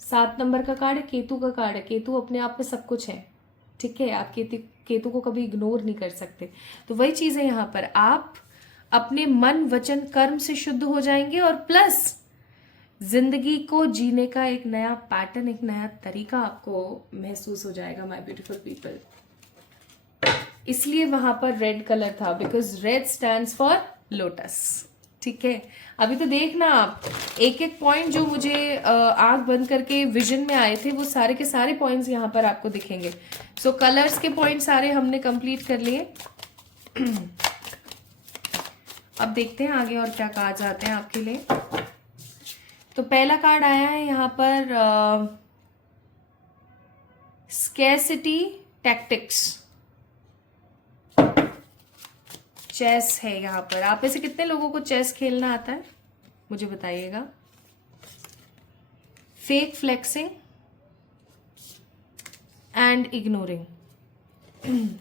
7 number का कार्ड है, केतु का कार्ड है। केतु अपने आप में सब कुछ है, ठीक है। आप केतु को कभी इग्नोर नहीं कर सकते। तो वही चीज है यहाँ पर, आप अपने मन वचन कर्म से शुद्ध हो जाएंगे और प्लस जिंदगी को जीने का एक नया पैटर्न, एक नया तरीका आपको महसूस हो जाएगा माय ब्यूटीफुल पीपल। इसलिए वहां पर रेड कलर था, because red stands for lotus, ठीक है। अभी तो देखना आप, एक एक पॉइंट जो मुझे आंख बंद करके विजन में आए थे वो सारे के सारे पॉइंट्स यहाँ पर आपको दिखेंगे। सो कलर्स के पॉइंट सारे हमने कंप्लीट कर लिए। अब देखते हैं आगे और क्या कहा जाते हैं आपके लिए। तो पहला कार्ड आया है यहाँ पर स्कैरसिटी टैक्टिक्स, चेस है यहाँ पर। आप में से कितने लोगों को चेस खेलना आता है मुझे बताइएगा। Fake flexing and ignoring.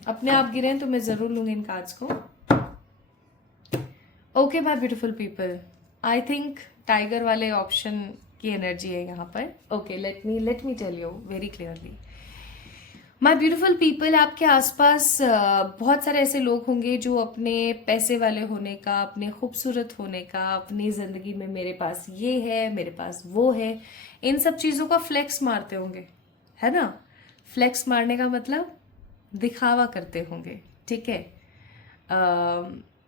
अपने आप गिरे तो मैं जरूर लूंगी इन कार्ड्स को। Okay my beautiful people, I think tiger वाले ऑप्शन की एनर्जी है यहाँ पर। Okay, let me tell you very clearly my beautiful people, आपके आसपास बहुत सारे ऐसे लोग होंगे जो अपने पैसे वाले होने का, अपने खूबसूरत होने का, अपनी ज़िंदगी में मेरे पास ये है, मेरे पास वो है, इन सब चीज़ों का फ्लेक्स मारते होंगे, है ना। फ्लेक्स मारने का मतलब दिखावा करते होंगे, ठीक है।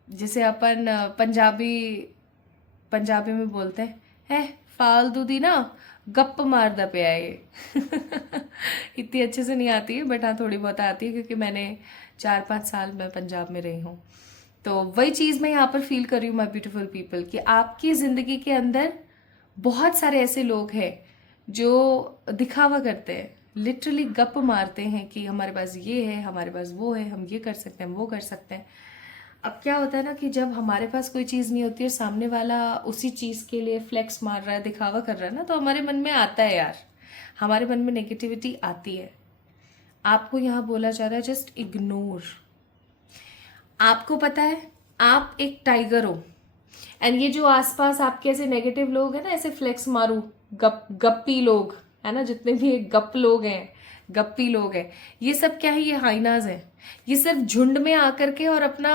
जैसे अपन पंजाबी में बोलते हैं, है फालतू दी ना गप मारदा पे आए। इतनी अच्छे से नहीं आती है, बट हाँ थोड़ी बहुत आती है, क्योंकि मैंने 4-5 साल मैं पंजाब में रही हूँ। तो वही चीज़ मैं यहाँ पर फील कर रही हूँ माय ब्यूटीफुल पीपल, कि आपकी ज़िंदगी के अंदर बहुत सारे ऐसे लोग हैं जो दिखावा करते हैं, लिटरली गप मारते हैं कि हमारे पास ये है, हमारे पास वो है, हम ये कर सकते हैं, हम वो कर सकते हैं। अब क्या होता है ना कि जब हमारे पास कोई चीज़ नहीं होती है, सामने वाला उसी चीज़ के लिए फ्लेक्स मार रहा है, दिखावा कर रहा है ना, तो हमारे मन में आता है यार, हमारे मन में नेगेटिविटी आती है। आपको यहाँ बोला जा रहा है जस्ट इग्नोर। आपको पता है आप एक टाइगर हो, एंड ये जो आसपास आपके ऐसे नेगेटिव लोग हैं ना, ऐसे फ्लेक्स मारू गप्पी लोग है ना, जितने भी गप लोग हैं, गप्पी लोग हैं, ये सब क्या है, ये हाइनाज है। ये सिर्फ झुंड में आकर के और अपना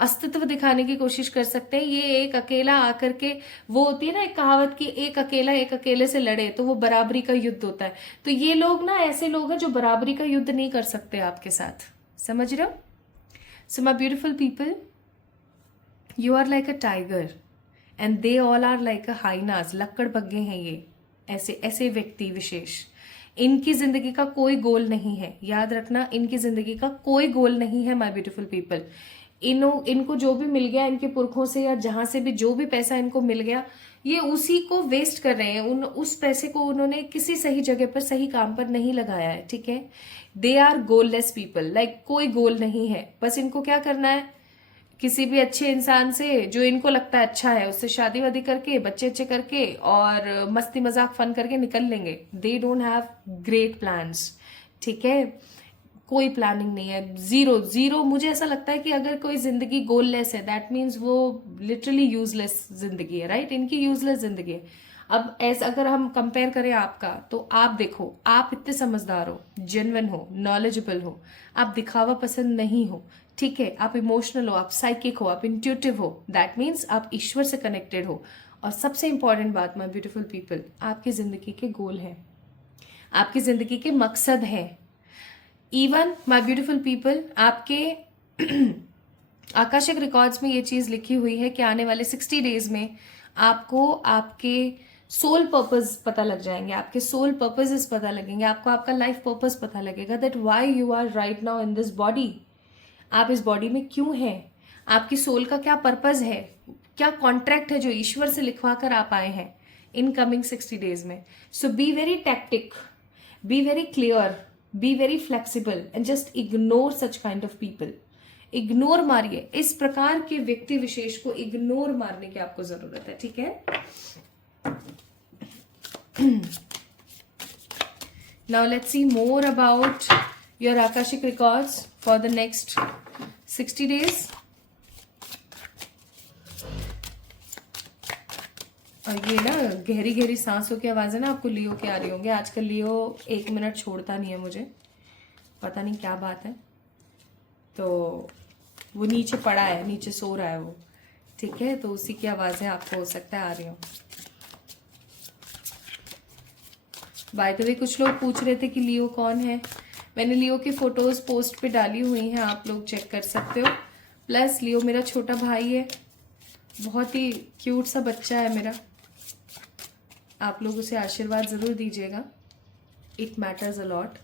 अस्तित्व दिखाने की कोशिश कर सकते हैं। ये एक अकेला आकर के, वो होती है ना एक कहावत की, एक अकेला एक अकेले से लड़े तो वो बराबरी का युद्ध होता है। तो ये लोग ना ऐसे लोग हैं जो बराबरी का युद्ध नहीं कर सकते आपके साथ, समझ रहे हो। So my beautiful people, you are like a tiger and they all are like a hyenas, लक्कड़ बग्गे हैं ये, ऐसे ऐसे व्यक्ति विशेष। इनकी जिंदगी का कोई गोल नहीं है, याद रखना, इनकी जिंदगी का कोई गोल नहीं है माय ब्यूटीफुल पीपल। इनको जो भी मिल गया इनके पुरखों से, या जहां से भी जो भी पैसा इनको मिल गया, ये उसी को वेस्ट कर रहे हैं। उस पैसे को उन्होंने किसी सही जगह पर, सही काम पर नहीं लगाया है, ठीक है। They are goalless people, like कोई गोल नहीं है, बस इनको क्या करना है, किसी भी अच्छे इंसान से जो इनको लगता है अच्छा है उससे शादी वादी करके, बच्चे अच्छे करके और मस्ती मजाक फन करके निकल लेंगे। They don't have great plans, ठीक है। कोई प्लानिंग नहीं है, जीरो जीरो। मुझे ऐसा लगता है कि अगर कोई जिंदगी गोललेस है, दैट मीन्स वो लिटरली यूजलेस जिंदगी है, राइट। इनकी यूजलेस जिंदगी है। अब ऐसा अगर हम कंपेयर करें आपका, तो आप देखो, आप इतने समझदार हो, जेन्युइन हो, नॉलेजेबल हो, आप दिखावा पसंद नहीं हो, ठीक है। आप इमोशनल हो, आप साइकिक हो, आप इंट्यूटिव हो, दैट मीन्स आप ईश्वर से कनेक्टेड हो। और सबसे इंपॉर्टेंट बात माय ब्यूटीफुल पीपल, आपकी जिंदगी के गोल हैं, आपकी जिंदगी के मकसद हैं। इवन माय ब्यूटीफुल पीपल, आपके आकाशिक रिकॉर्ड्स में ये चीज लिखी हुई है कि आने वाले 60 डेज में आपको आपके सोल पर्पस पता लग जाएंगे, आपके सोल पर्पसेस पता लगेंगे, आपको आपका लाइफ पर्पस पता लगेगा, that why you are right now in this body. आप इस बॉडी में क्यों हैं, आपकी सोल का क्या पर्पस है, क्या कॉन्ट्रैक्ट है जो ईश्वर से लिखवा कर आप आए हैं इन कमिंग 60 डेज में। So be very tactic, be very clear, be very flexible and just ignore such kind of people. Ignore मारिए, इस प्रकार के व्यक्ति विशेष को इग्नोर मारने की आपको जरूरत है, ठीक है। Now let's see more about your akashic records for the next 60 days। और ये ना गहरी गहरी सांसों की आवाज़ है ना, आपको लियो के आ रही होंगे। आजकल लियो 1 मिनट छोड़ता नहीं है मुझे, पता नहीं क्या बात है। तो वो नीचे पड़ा है, नीचे सो रहा है वो, ठीक है। तो उसी की आवाज़ें आपको हो सकता है आ रही हो। बाय द वे कुछ लोग पूछ रहे थे कि लियो कौन है। मैंने लियो की फोटोज पोस्ट पे डाली हुई हैं, आप लोग चेक कर सकते हो। प्लस लियो मेरा छोटा भाई है, बहुत ही क्यूट सा बच्चा है मेरा। आप लोग उसे आशीर्वाद ज़रूर दीजिएगा, it matters a lot.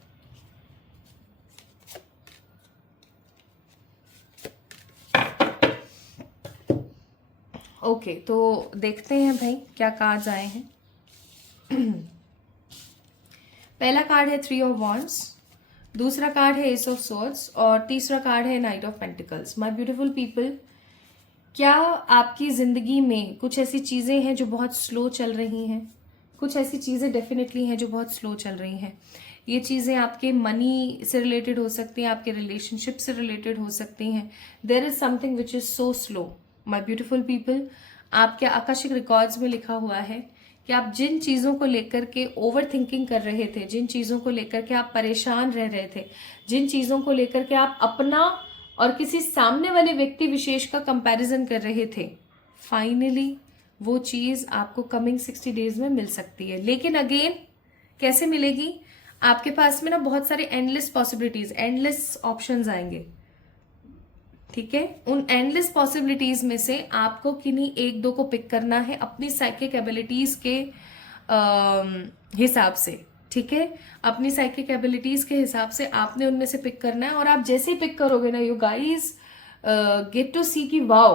Okay, तो देखते हैं भाई क्या कार्ड्स आए हैं। पहला कार्ड है 3 of Wands, दूसरा कार्ड है एस ऑफ स्वॉर्ड्स और तीसरा कार्ड है night of pentacles. My beautiful people, क्या आपकी ज़िंदगी में कुछ ऐसी चीज़ें हैं जो बहुत स्लो चल रही हैं? कुछ ऐसी चीज़ें डेफिनेटली हैं जो बहुत स्लो चल रही हैं। ये चीज़ें आपके मनी से रिलेटेड हो सकती हैं, आपके रिलेशनशिप से रिलेटेड हो सकती हैं। There is something which is so slow. My beautiful people, आपके आकाशिक रिकॉर्ड्स में लिखा हुआ है कि आप जिन चीज़ों को लेकर के ओवर थिंकिंग कर रहे थे, जिन चीज़ों को लेकर के आप परेशान रह रहे थे, जिन चीज़ों को लेकर के आप अपना और किसी सामने वाले व्यक्ति विशेष का कंपैरिजन कर रहे थे, फाइनली वो चीज़ आपको कमिंग 60 days में मिल सकती है। लेकिन अगेन कैसे मिलेगी? आपके पास में ना बहुत सारे एंडलेस पॉसिबिलिटीज, एंडलेस ऑप्शंस आएंगे, ठीक है। उन एंडलेस पॉसिबिलिटीज में से आपको किन्हीं 1-2 को पिक करना है अपनी साइकिक एबिलिटीज के हिसाब से, ठीक है। अपनी साइकिक एबिलिटीज के हिसाब से आपने उनमें से पिक करना है। और आप जैसे ही पिक करोगे ना, यू गाइज गेट टू सी की wow,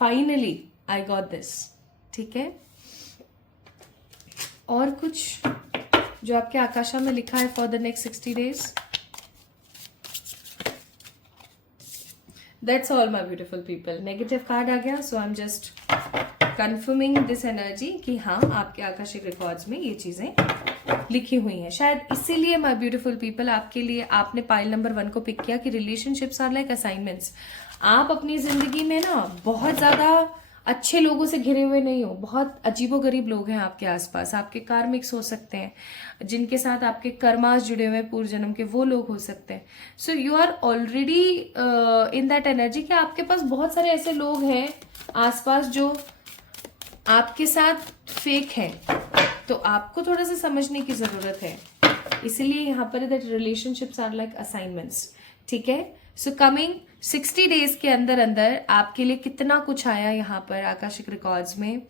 finally I got this, ठीक है। और कुछ जो आपके आकाशा में लिखा है for the next 60 days। That's all my beautiful people. Negative card आ गया, so I am just confirming this energy कि हाँ, आपके आकाशिक रिकॉर्ड्स में ये चीजें लिखी हुई हैं। शायद इसीलिए माय ब्यूटीफुल पीपल आपके लिए आपने पाइल नंबर 1 को पिक किया कि रिलेशनशिप्स आर लाइक असाइनमेंट्स। आप अपनी जिंदगी में ना बहुत ज्यादा अच्छे लोगों से घिरे हुए नहीं हो, बहुत अजीबोगरीब लोग हैं आपके आसपास। आपके कार्मिक्स हो सकते हैं, जिनके साथ आपके कर्मास जुड़े हुए हैं पूर्व जन्म के, वो लोग हो सकते हैं। So you are already in that energy कि आपके पास बहुत सारे ऐसे लोग हैं आसपास जो आपके साथ फेक है, तो आपको थोड़ा सा समझने की जरूरत है। इसीलिए यहाँ पर that relationships are like assignments, ठीक है। सो कमिंग 60 days के अंदर अंदर आपके लिए कितना कुछ आया यहाँ पर आकाशिक रिकॉर्ड्स में,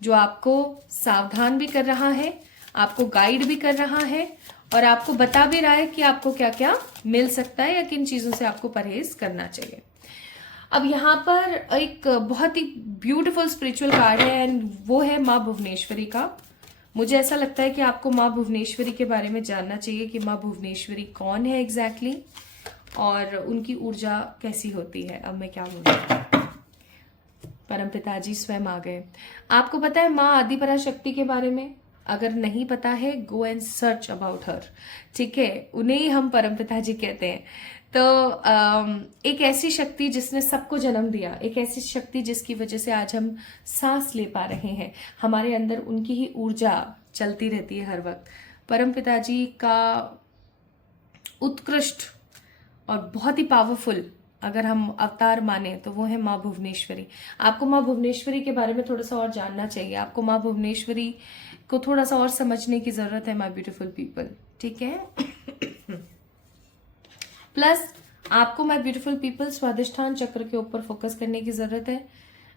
जो आपको सावधान भी कर रहा है, आपको गाइड भी कर रहा है और आपको बता भी रहा है कि आपको क्या क्या मिल सकता है या किन चीजों से आपको परहेज करना चाहिए। अब यहाँ पर एक बहुत ही ब्यूटीफुल स्पिरिचुअल कार्ड है एंड वो है माँ भुवनेश्वरी का। मुझे ऐसा लगता है कि आपको माँ भुवनेश्वरी के बारे में जानना चाहिए कि माँ भुवनेश्वरी कौन है एग्जैक्टली और उनकी ऊर्जा कैसी होती है। अब मैं क्या बोलूं, परम पिताजी स्वयं आ गए। आपको पता है माँ आदिपरा शक्ति के बारे में? अगर नहीं पता है, go and search about her, ठीक है। उन्हें ही हम परम पिताजी कहते हैं। तो एक ऐसी शक्ति जिसने सबको जन्म दिया, एक ऐसी शक्ति जिसकी वजह से आज हम सांस ले पा रहे हैं, हमारे अंदर उनकी ही ऊर्जा चलती रहती है हर वक्त। परम पिताजी का उत्कृष्ट और बहुत ही पावरफुल अगर हम अवतार माने तो वो है माँ भुवनेश्वरी। आपको माँ भुवनेश्वरी के बारे में थोड़ा सा और जानना चाहिए, आपको माँ भुवनेश्वरी को थोड़ा सा और समझने की जरूरत है माय ब्यूटीफुल पीपल, ठीक है। प्लस आपको माय ब्यूटीफुल पीपल स्वादिष्ठान चक्र के ऊपर फोकस करने की जरूरत है।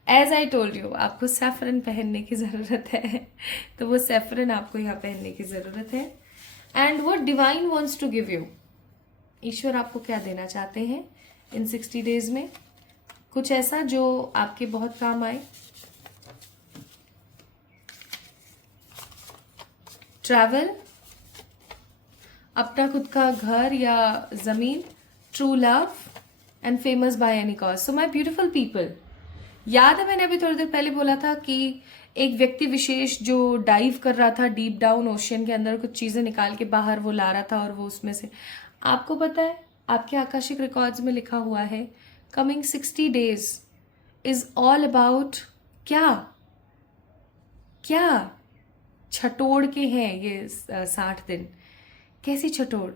एज आई टोल्ड यू, आपको सैफरन पहनने की जरूरत है, तो वो सैफरन आपको यहाँ पहनने की जरूरत है। And what divine wants to give you, ईश्वर आपको क्या देना चाहते हैं इन 60 days में, कुछ ऐसा जो आपके बहुत काम आए। ट्रैवल, अपना खुद का घर या जमीन, true love and famous by any cause. So my beautiful people, याद है मैंने अभी थोड़ी देर पहले बोला था कि एक व्यक्ति विशेष जो डाइव कर रहा था डीप डाउन ओशियन के अंदर, कुछ चीजें निकाल के बाहर वो ला रहा था और वो उसमें से, आपको पता है आपके आकाशिक रिकॉर्ड्स में लिखा हुआ है coming 60 days is all about क्या क्या छटोड़ के हैं ये 60 दिन। कैसी छटोड़?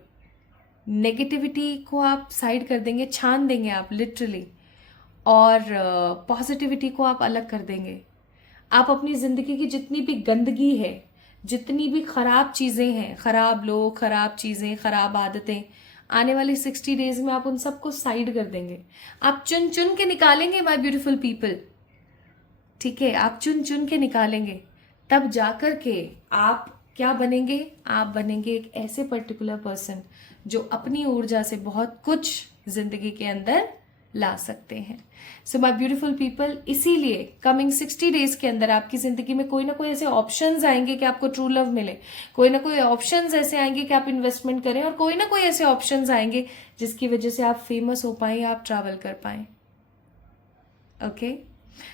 नेगेटिविटी को आप साइड कर देंगे, छान देंगे आप लिटरली, और पॉजिटिविटी को आप अलग कर देंगे। आप अपनी जिंदगी की जितनी भी गंदगी है, जितनी भी खराब चीजें हैं, खराब लोग, खराब चीजें, खराब आदतें, आने वाले 60 डेज में आप उन सबको साइड कर देंगे। आप चुन चुन के निकालेंगे माय ब्यूटीफुल पीपल, ठीक है, आप चुन चुन के निकालेंगे। तब जाकर के आप क्या बनेंगे? आप बनेंगे एक ऐसे पर्टिकुलर पर्सन जो अपनी ऊर्जा से बहुत कुछ जिंदगी के अंदर ला सकते हैं। सो माय ब्यूटीफुल पीपल, इसीलिए कमिंग 60 डेज के अंदर आपकी जिंदगी में कोई ना कोई ऐसे ऑप्शंस आएंगे कि आपको ट्रू लव मिले, कोई ना कोई ऑप्शंस ऐसे आएंगे कि आप इन्वेस्टमेंट करें, और कोई ना कोई ऐसे ऑप्शंस आएंगे जिसकी वजह से आप फेमस हो पाए या आप ट्रैवल कर पाए। Okay,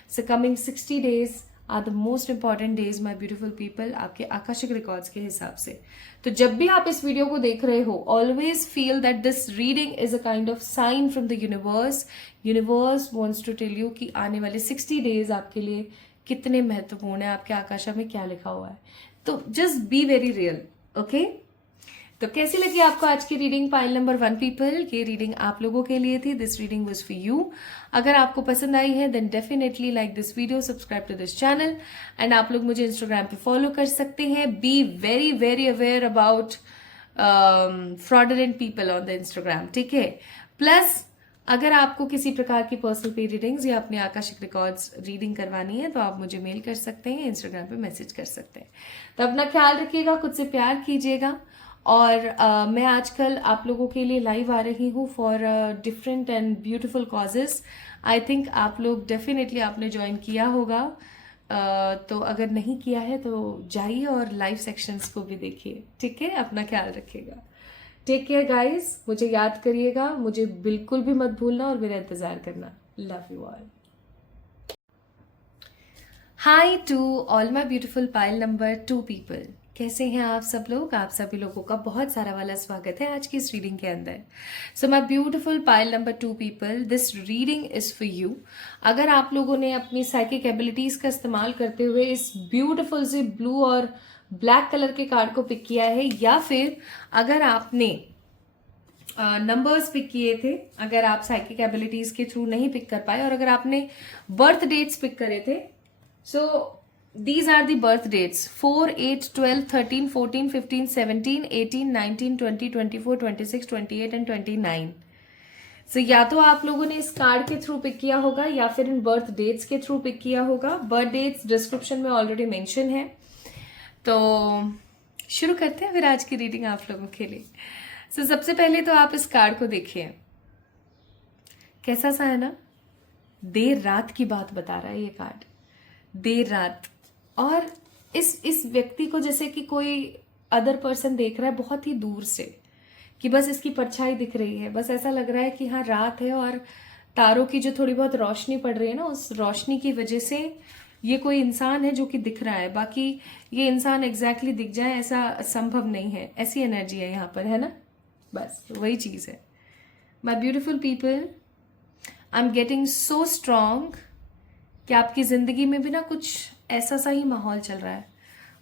so coming 60 days are the most important days my beautiful people, आपके आकाशिक रिकॉर्ड्स के हिसाब से। तो जब भी आप इस वीडियो को देख रहे हो, always feel that this reading is a kind of sign from the universe. Universe wants to tell you कि आने वाले 60 डेज आपके लिए कितने महत्वपूर्ण है, आपके आकाशा में क्या लिखा हुआ है। तो just be very real. Okay, तो कैसी लगी आपको आज की रीडिंग पाइल नंबर 1 पीपल? ये रीडिंग आप लोगों के लिए थी। This reading was for you. अगर आपको पसंद आई है then definitely like this video, subscribe to this channel, and आप लोग मुझे इंस्टाग्राम पे फॉलो कर सकते हैं। Be very very aware about fraudulent people on the Instagram, ठीक है। प्लस अगर आपको किसी प्रकार की पर्सनल पे रीडिंग्स या अपने आकाशिक रिकॉर्ड्स रीडिंग करवानी है तो आप मुझे मेल कर सकते हैं, इंस्टाग्राम पे मैसेज कर सकते हैं। तो अपना ख्याल रखिएगा, खुद से प्यार कीजिएगा, और मैं आजकल आप लोगों के लिए लाइव आ रही हूँ for different and beautiful causes. I think आप लोग डेफिनेटली आपने ज्वाइन किया होगा, तो अगर नहीं किया है तो जाइए और लाइव सेक्शंस को भी देखिए, ठीक है। अपना ख्याल रखिएगा। टेक केयर गाइज, मुझे याद करिएगा, मुझे बिल्कुल भी मत भूलना और मेरा इंतजार करना। Love you all. Hi to all my beautiful pile number 2 people, कैसे हैं आप सब लोग? आप सभी लोगों का बहुत सारा वाला स्वागत है आज की इस रीडिंग के अंदर। So my beautiful pile number 2 people, this reading is for you. अगर आप लोगों ने अपनी साइकिक एबिलिटीज का इस्तेमाल करते हुए इस ब्यूटिफुल से ब्लू और ब्लैक कलर के कार्ड को पिक किया है, या फिर अगर आपने नंबर्स पिक किए थे, अगर आप साइकिक एबिलिटीज के थ्रू नहीं पिक कर पाए, और अगर आपने बर्थ डेट्स पिक करे थे, सो these are the birth dates 4, 8, 12, 13, 14, 15, 17, 18, 19, 20, 24, 26, 28 and 29। so या तो आप लोगों ने इस कार्ड के थ्रू पिक किया होगा या फिर इन बर्थ डेट्स के थ्रू पिक किया होगा। बर्थ डेट्स डिस्क्रिप्शन में ऑलरेडी मेंशन है। तो शुरू करते हैं फिर आज की रीडिंग आप लोगों के लिए। so सबसे पहले तो आप इस कार्ड को देखिए, कैसा सा है ना, देर रात की बात बता रहा है ये कार्ड, देर रात। और इस व्यक्ति को जैसे कि कोई अदर पर्सन देख रहा है बहुत ही दूर से, कि बस इसकी परछाई दिख रही है, बस ऐसा लग रहा है कि हाँ रात है और तारों की जो थोड़ी बहुत रोशनी पड़ रही है ना, उस रोशनी की वजह से ये कोई इंसान है जो कि दिख रहा है। बाकी ये इंसान एग्जैक्टली दिख जाए ऐसा संभव नहीं है, ऐसी एनर्जी है यहाँ पर, है ना, बस वही चीज है। My beautiful people, I am getting so strong कि आपकी जिंदगी में भी ना कुछ ऐसा सा ही माहौल चल रहा है।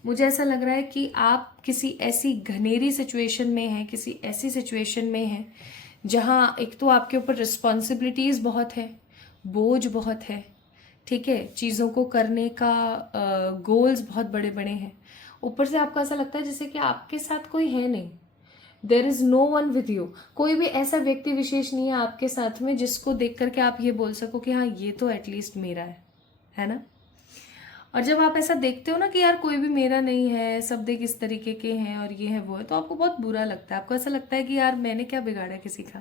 मुझे ऐसा लग रहा है कि आप किसी ऐसी घनेरी सिचुएशन में हैं, किसी ऐसी सिचुएशन में हैं जहां एक तो आपके ऊपर रिस्पॉन्सिबिलिटीज बहुत है, बोझ बहुत है, ठीक है, चीज़ों को करने का गोल्स बहुत बड़े बड़े हैं। ऊपर से आपको ऐसा लगता है जैसे कि आपके साथ कोई है नहीं, there is no one with you. कोई भी ऐसा व्यक्ति विशेष नहीं है आपके साथ में जिसको देख करके आप ये बोल सको कि हाँ ये तो एटलीस्ट मेरा है ना। और जब आप ऐसा देखते हो ना कि यार कोई भी मेरा नहीं है, सब देख इस तरीके के हैं और ये है वो है, तो आपको बहुत बुरा लगता है। आपको ऐसा लगता है कि यार मैंने क्या बिगाड़ा किसी का।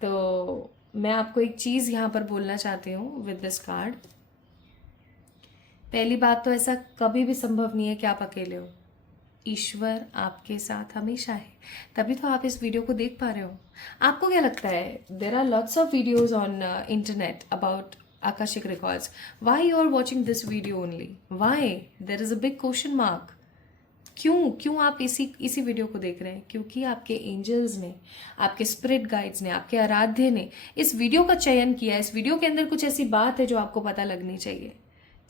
तो मैं आपको एक चीज यहाँ पर बोलना चाहती हूँ विद दिस कार्ड। पहली बात तो ऐसा कभी भी संभव नहीं है कि आप अकेले हो। ईश्वर आपके साथ हमेशा है, तभी तो आप इस वीडियो को देख पा रहे हो। आपको क्या लगता है, there are lots of videos on internet about Akashic records. Why you are watching this video only? Why? There is a big question mark. क्यों आप इसी वीडियो को देख रहे हैं? क्योंकि आपके एंजल्स ने, आपके स्पिरिट गाइड्स ने, आपके आराध्य ने इस वीडियो का चयन किया। इस वीडियो के अंदर कुछ ऐसी बात है जो आपको पता लगनी चाहिए,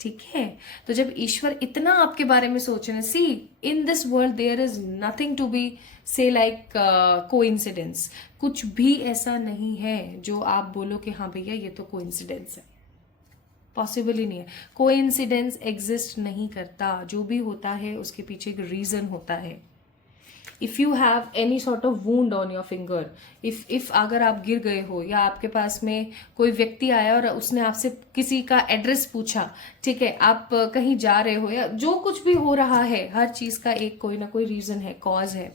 ठीक है? तो जब ईश्वर इतना आपके बारे में सोच रहे हैं, see in this world there is nothing to be say like coincidence. कुछ भी ऐसा नहीं है जो आप बोलो कि हाँ भैया ये तो कोइंसिडेंस है, पॉसिबल ही नहीं है। कोइंसिडेंस एग्जिस्ट नहीं करता। जो भी होता है उसके पीछे एक रीजन होता है। If you have any sort of wound on your finger, if अगर आप गिर गए हो या आपके पास में कोई व्यक्ति आया और उसने आपसे किसी का एड्रेस पूछा, ठीक है, आप कहीं जा रहे हो या जो कुछ भी हो रहा है, हर चीज का एक कोई ना कोई रीजन है, कॉज है।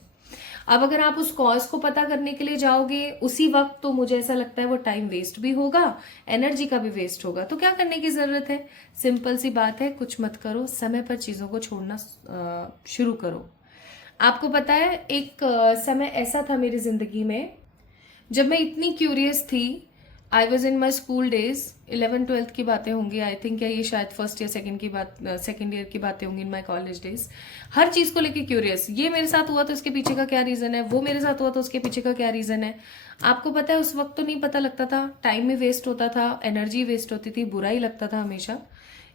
अब अगर आप उस कॉज को पता करने के लिए जाओगे उसी वक्त, तो मुझे ऐसा लगता है वो टाइम वेस्ट भी होगा, एनर्जी का भी वेस्ट होगा। तो क्या करने की जरूरत है? सिंपल सी बात है, कुछ मत करो, समय पर चीजों को छोड़ना शुरू करो। आपको पता है एक समय ऐसा था मेरी जिंदगी में जब मैं इतनी क्यूरियस थी। I was in my school days, 11th-12th की बातें होंगी आई थिंक, या ये शायद फर्स्ट या सेकेंड ईयर की बातें होंगी इन माई कॉलेज डेज। हर चीज को लेके क्यूरियस, ये मेरे साथ हुआ तो इसके पीछे का क्या रीजन है, वो मेरे साथ हुआ तो उसके पीछे का क्या रीजन है। आपको पता है उस वक्त तो नहीं पता लगता था, टाइम भी वेस्ट होता था, एनर्जी वेस्ट होती थी, बुरा ही लगता था हमेशा।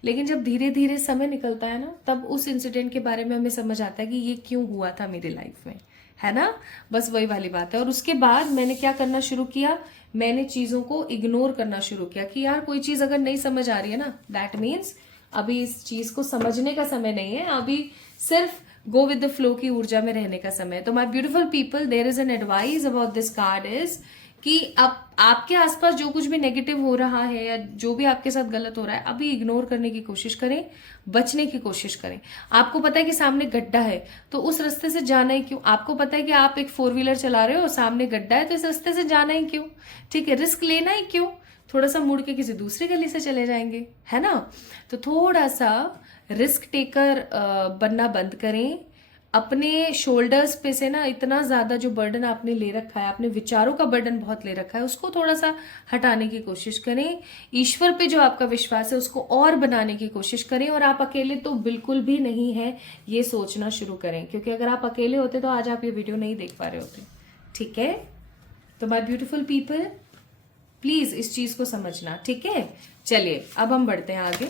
लेकिन जब धीरे धीरे समय निकलता है ना, तब उस इंसिडेंट के बारे में हमें समझ आता है कि ये क्यों हुआ था मेरी लाइफ में, है ना? बस वही वाली बात है। और उसके बाद मैंने क्या करना शुरू किया, मैंने चीजों को इग्नोर करना शुरू किया कि यार कोई चीज अगर नहीं समझ आ रही है ना, दैट मीन्स अभी इस चीज को समझने का समय नहीं है, अभी सिर्फ गो विद द फ्लो की ऊर्जा में रहने का समय है। तो my beautiful people, there is an advice about this card is कि अब आपके आसपास जो कुछ भी नेगेटिव हो रहा है या जो भी आपके साथ गलत हो रहा है, अभी इग्नोर करने की कोशिश करें, बचने की कोशिश करें। आपको पता है कि सामने गड्ढा है तो उस रास्ते से जाना ही क्यों? आपको पता है कि आप एक 4 व्हीलर चला रहे हो, सामने गड्ढा है तो इस रास्ते से जाना ही क्यों? ठीक है, रिस्क लेना ही क्यों? थोड़ा सा मुड़ के किसी दूसरी गली से चले जाएंगे, है ना? तो थोड़ा सा रिस्क टेकर बनना बंद करें। अपने शोल्डर्स पे से ना इतना ज्यादा जो बर्डन आपने ले रखा है, अपने विचारों का बर्डन बहुत ले रखा है, उसको थोड़ा सा हटाने की कोशिश करें। ईश्वर पे जो आपका विश्वास है उसको और बनाने की कोशिश करें। और आप अकेले तो बिल्कुल भी नहीं है, ये सोचना शुरू करें, क्योंकि अगर आप अकेले होते तो आज आप ये वीडियो नहीं देख पा रहे होते, ठीक है? तो माय ब्यूटीफुल पीपल, प्लीज इस चीज को समझना, ठीक है? चलिए अब हम बढ़ते हैं आगे।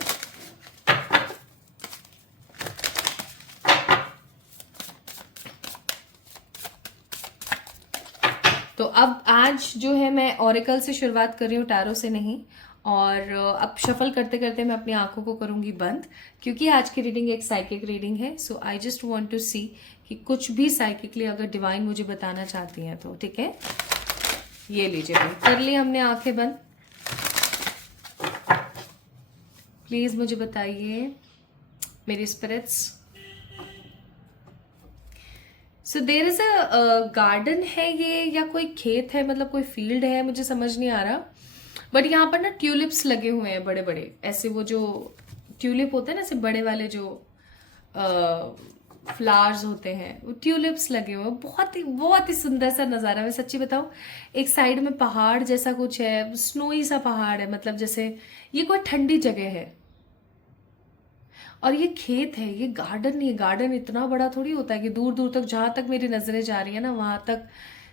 तो अब आज जो है मैं ऑरेकल से शुरुआत कर रही हूँ, टैरो से नहीं। और अब शफल करते करते मैं अपनी आंखों को करूंगी बंद, क्योंकि आज की रीडिंग एक साइकिक रीडिंग है। सो आई जस्ट वांट टू सी कि कुछ भी साइकिकली अगर डिवाइन मुझे बताना चाहती हैं तो, ठीक है? ये लीजिए भाई, कर ली हमने आंखें बंद। प्लीज मुझे बताइए मेरी spirits. So there is a garden है ये, या कोई खेत है, मतलब कोई फील्ड है, मुझे समझ नहीं आ रहा। बट यहाँ पर ना ट्यूलिप्स लगे हुए हैं बड़े बड़े, ऐसे वो जो ट्यूलिप होते हैं ना, ऐसे बड़े वाले जो फ्लावर्स होते हैं, वो ट्यूलिप्स लगे हुए हैं। बहुत ही सुंदर सा नज़ारा। मैं सच्ची बताऊँ, एक साइड में पहाड़ जैसा कुछ है, स्नोई सा पहाड़ है, मतलब जैसे ये कोई ठंडी जगह है। और ये खेत है, ये गार्डन नहीं है। गार्डन इतना बड़ा थोड़ी होता है कि दूर दूर तक, जहां तक मेरी नजरें जा रही है ना, वहां तक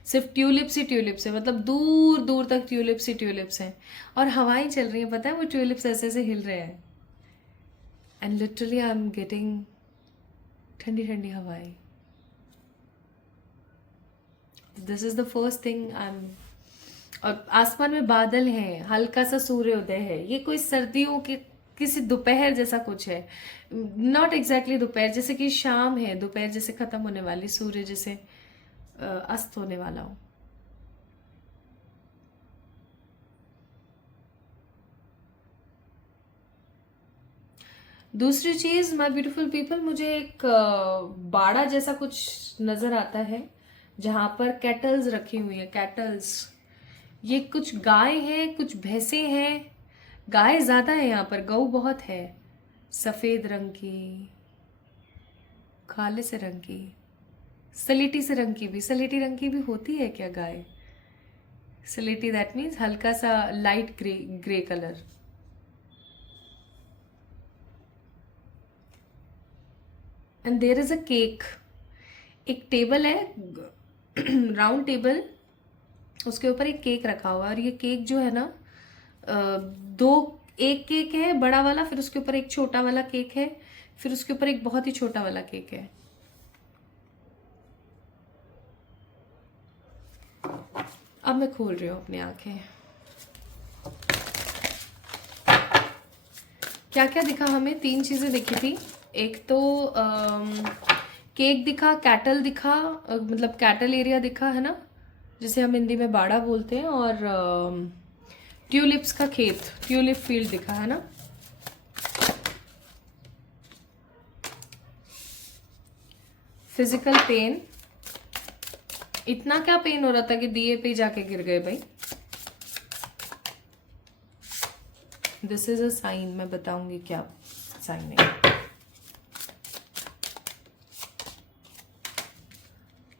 सिर्फ ट्यूलिप्स ही ट्यूलिप्स है, मतलब दूर दूर तक ट्यूलिप्स ही ट्यूलिप्स हैं। और हवाएं चल रही हैं, पता है, वो ट्यूलिप्स ऐसे ऐसे हिल रहे हैं। And literally I am getting ठंडी ठंडी हवाएं। This is the first thing I am. और आसमान में बादल हैं, हल्का सा सूर्योदय है। ये कोई सर्दियों के किसी दोपहर जैसा कुछ है, नॉट एग्जैक्टली दोपहर, जैसे कि शाम है, दोपहर जैसे खत्म होने वाली, सूर्य जैसे अस्त होने वाला हो। दूसरी चीज, माय ब्यूटीफुल पीपल, मुझे एक बाड़ा जैसा कुछ नजर आता है जहां पर कैटल्स रखी हुई है। कैटल्स, ये कुछ गाय है, कुछ भैंसे हैं। गाय ज्यादा है यहाँ पर, गऊ बहुत है, सफेद रंग की, काले से रंग की, सलेटी से रंग की भी। सलेटी रंग की भी होती है क्या गाय? सलेटी दैट मीन्स हल्का सा light grey colour. And there is a cake. एक टेबल है, राउंड टेबल, उसके ऊपर एक केक रखा हुआ है. और ये केक जो है ना, दो, एक केक है बड़ा वाला, फिर उसके ऊपर एक छोटा वाला केक है, फिर उसके ऊपर एक बहुत ही छोटा वाला केक है. अब मैं खोल रही हूँ अपनी आंखें. क्या क्या दिखा हमें? 3 चीजें दिखी थी. एक तो केक दिखा, कैटल दिखा, मतलब कैटल एरिया दिखा है ना, जिसे हम हिंदी में बाड़ा बोलते हैं, और ट्यूलिप्स का खेत, ट्यूलिप फील्ड दिखा है ना. Physical pain. इतना क्या पेन हो रहा था कि दिए पे जाके गिर गए भाई. This is a sign. मैं बताऊंगी क्या साइन है.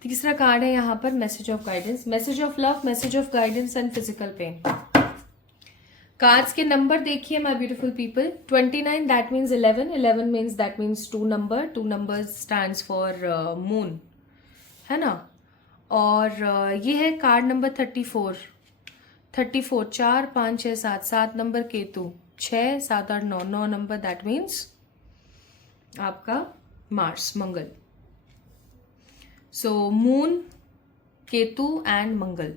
तीसरा कार्ड है यहाँ पर, message of guidance, message of love, message of guidance and physical pain. Cards के नंबर देखिए my beautiful people. 29 that means 11, 11 means that means 2 number, 2 numbers stands for moon, है ना. और ये है card number 34. 34 4 5 6 7, 7 number Ketu, 6 7 8 9, 9 number that means आपका Mars, Mangal. So moon, Ketu and Mangal.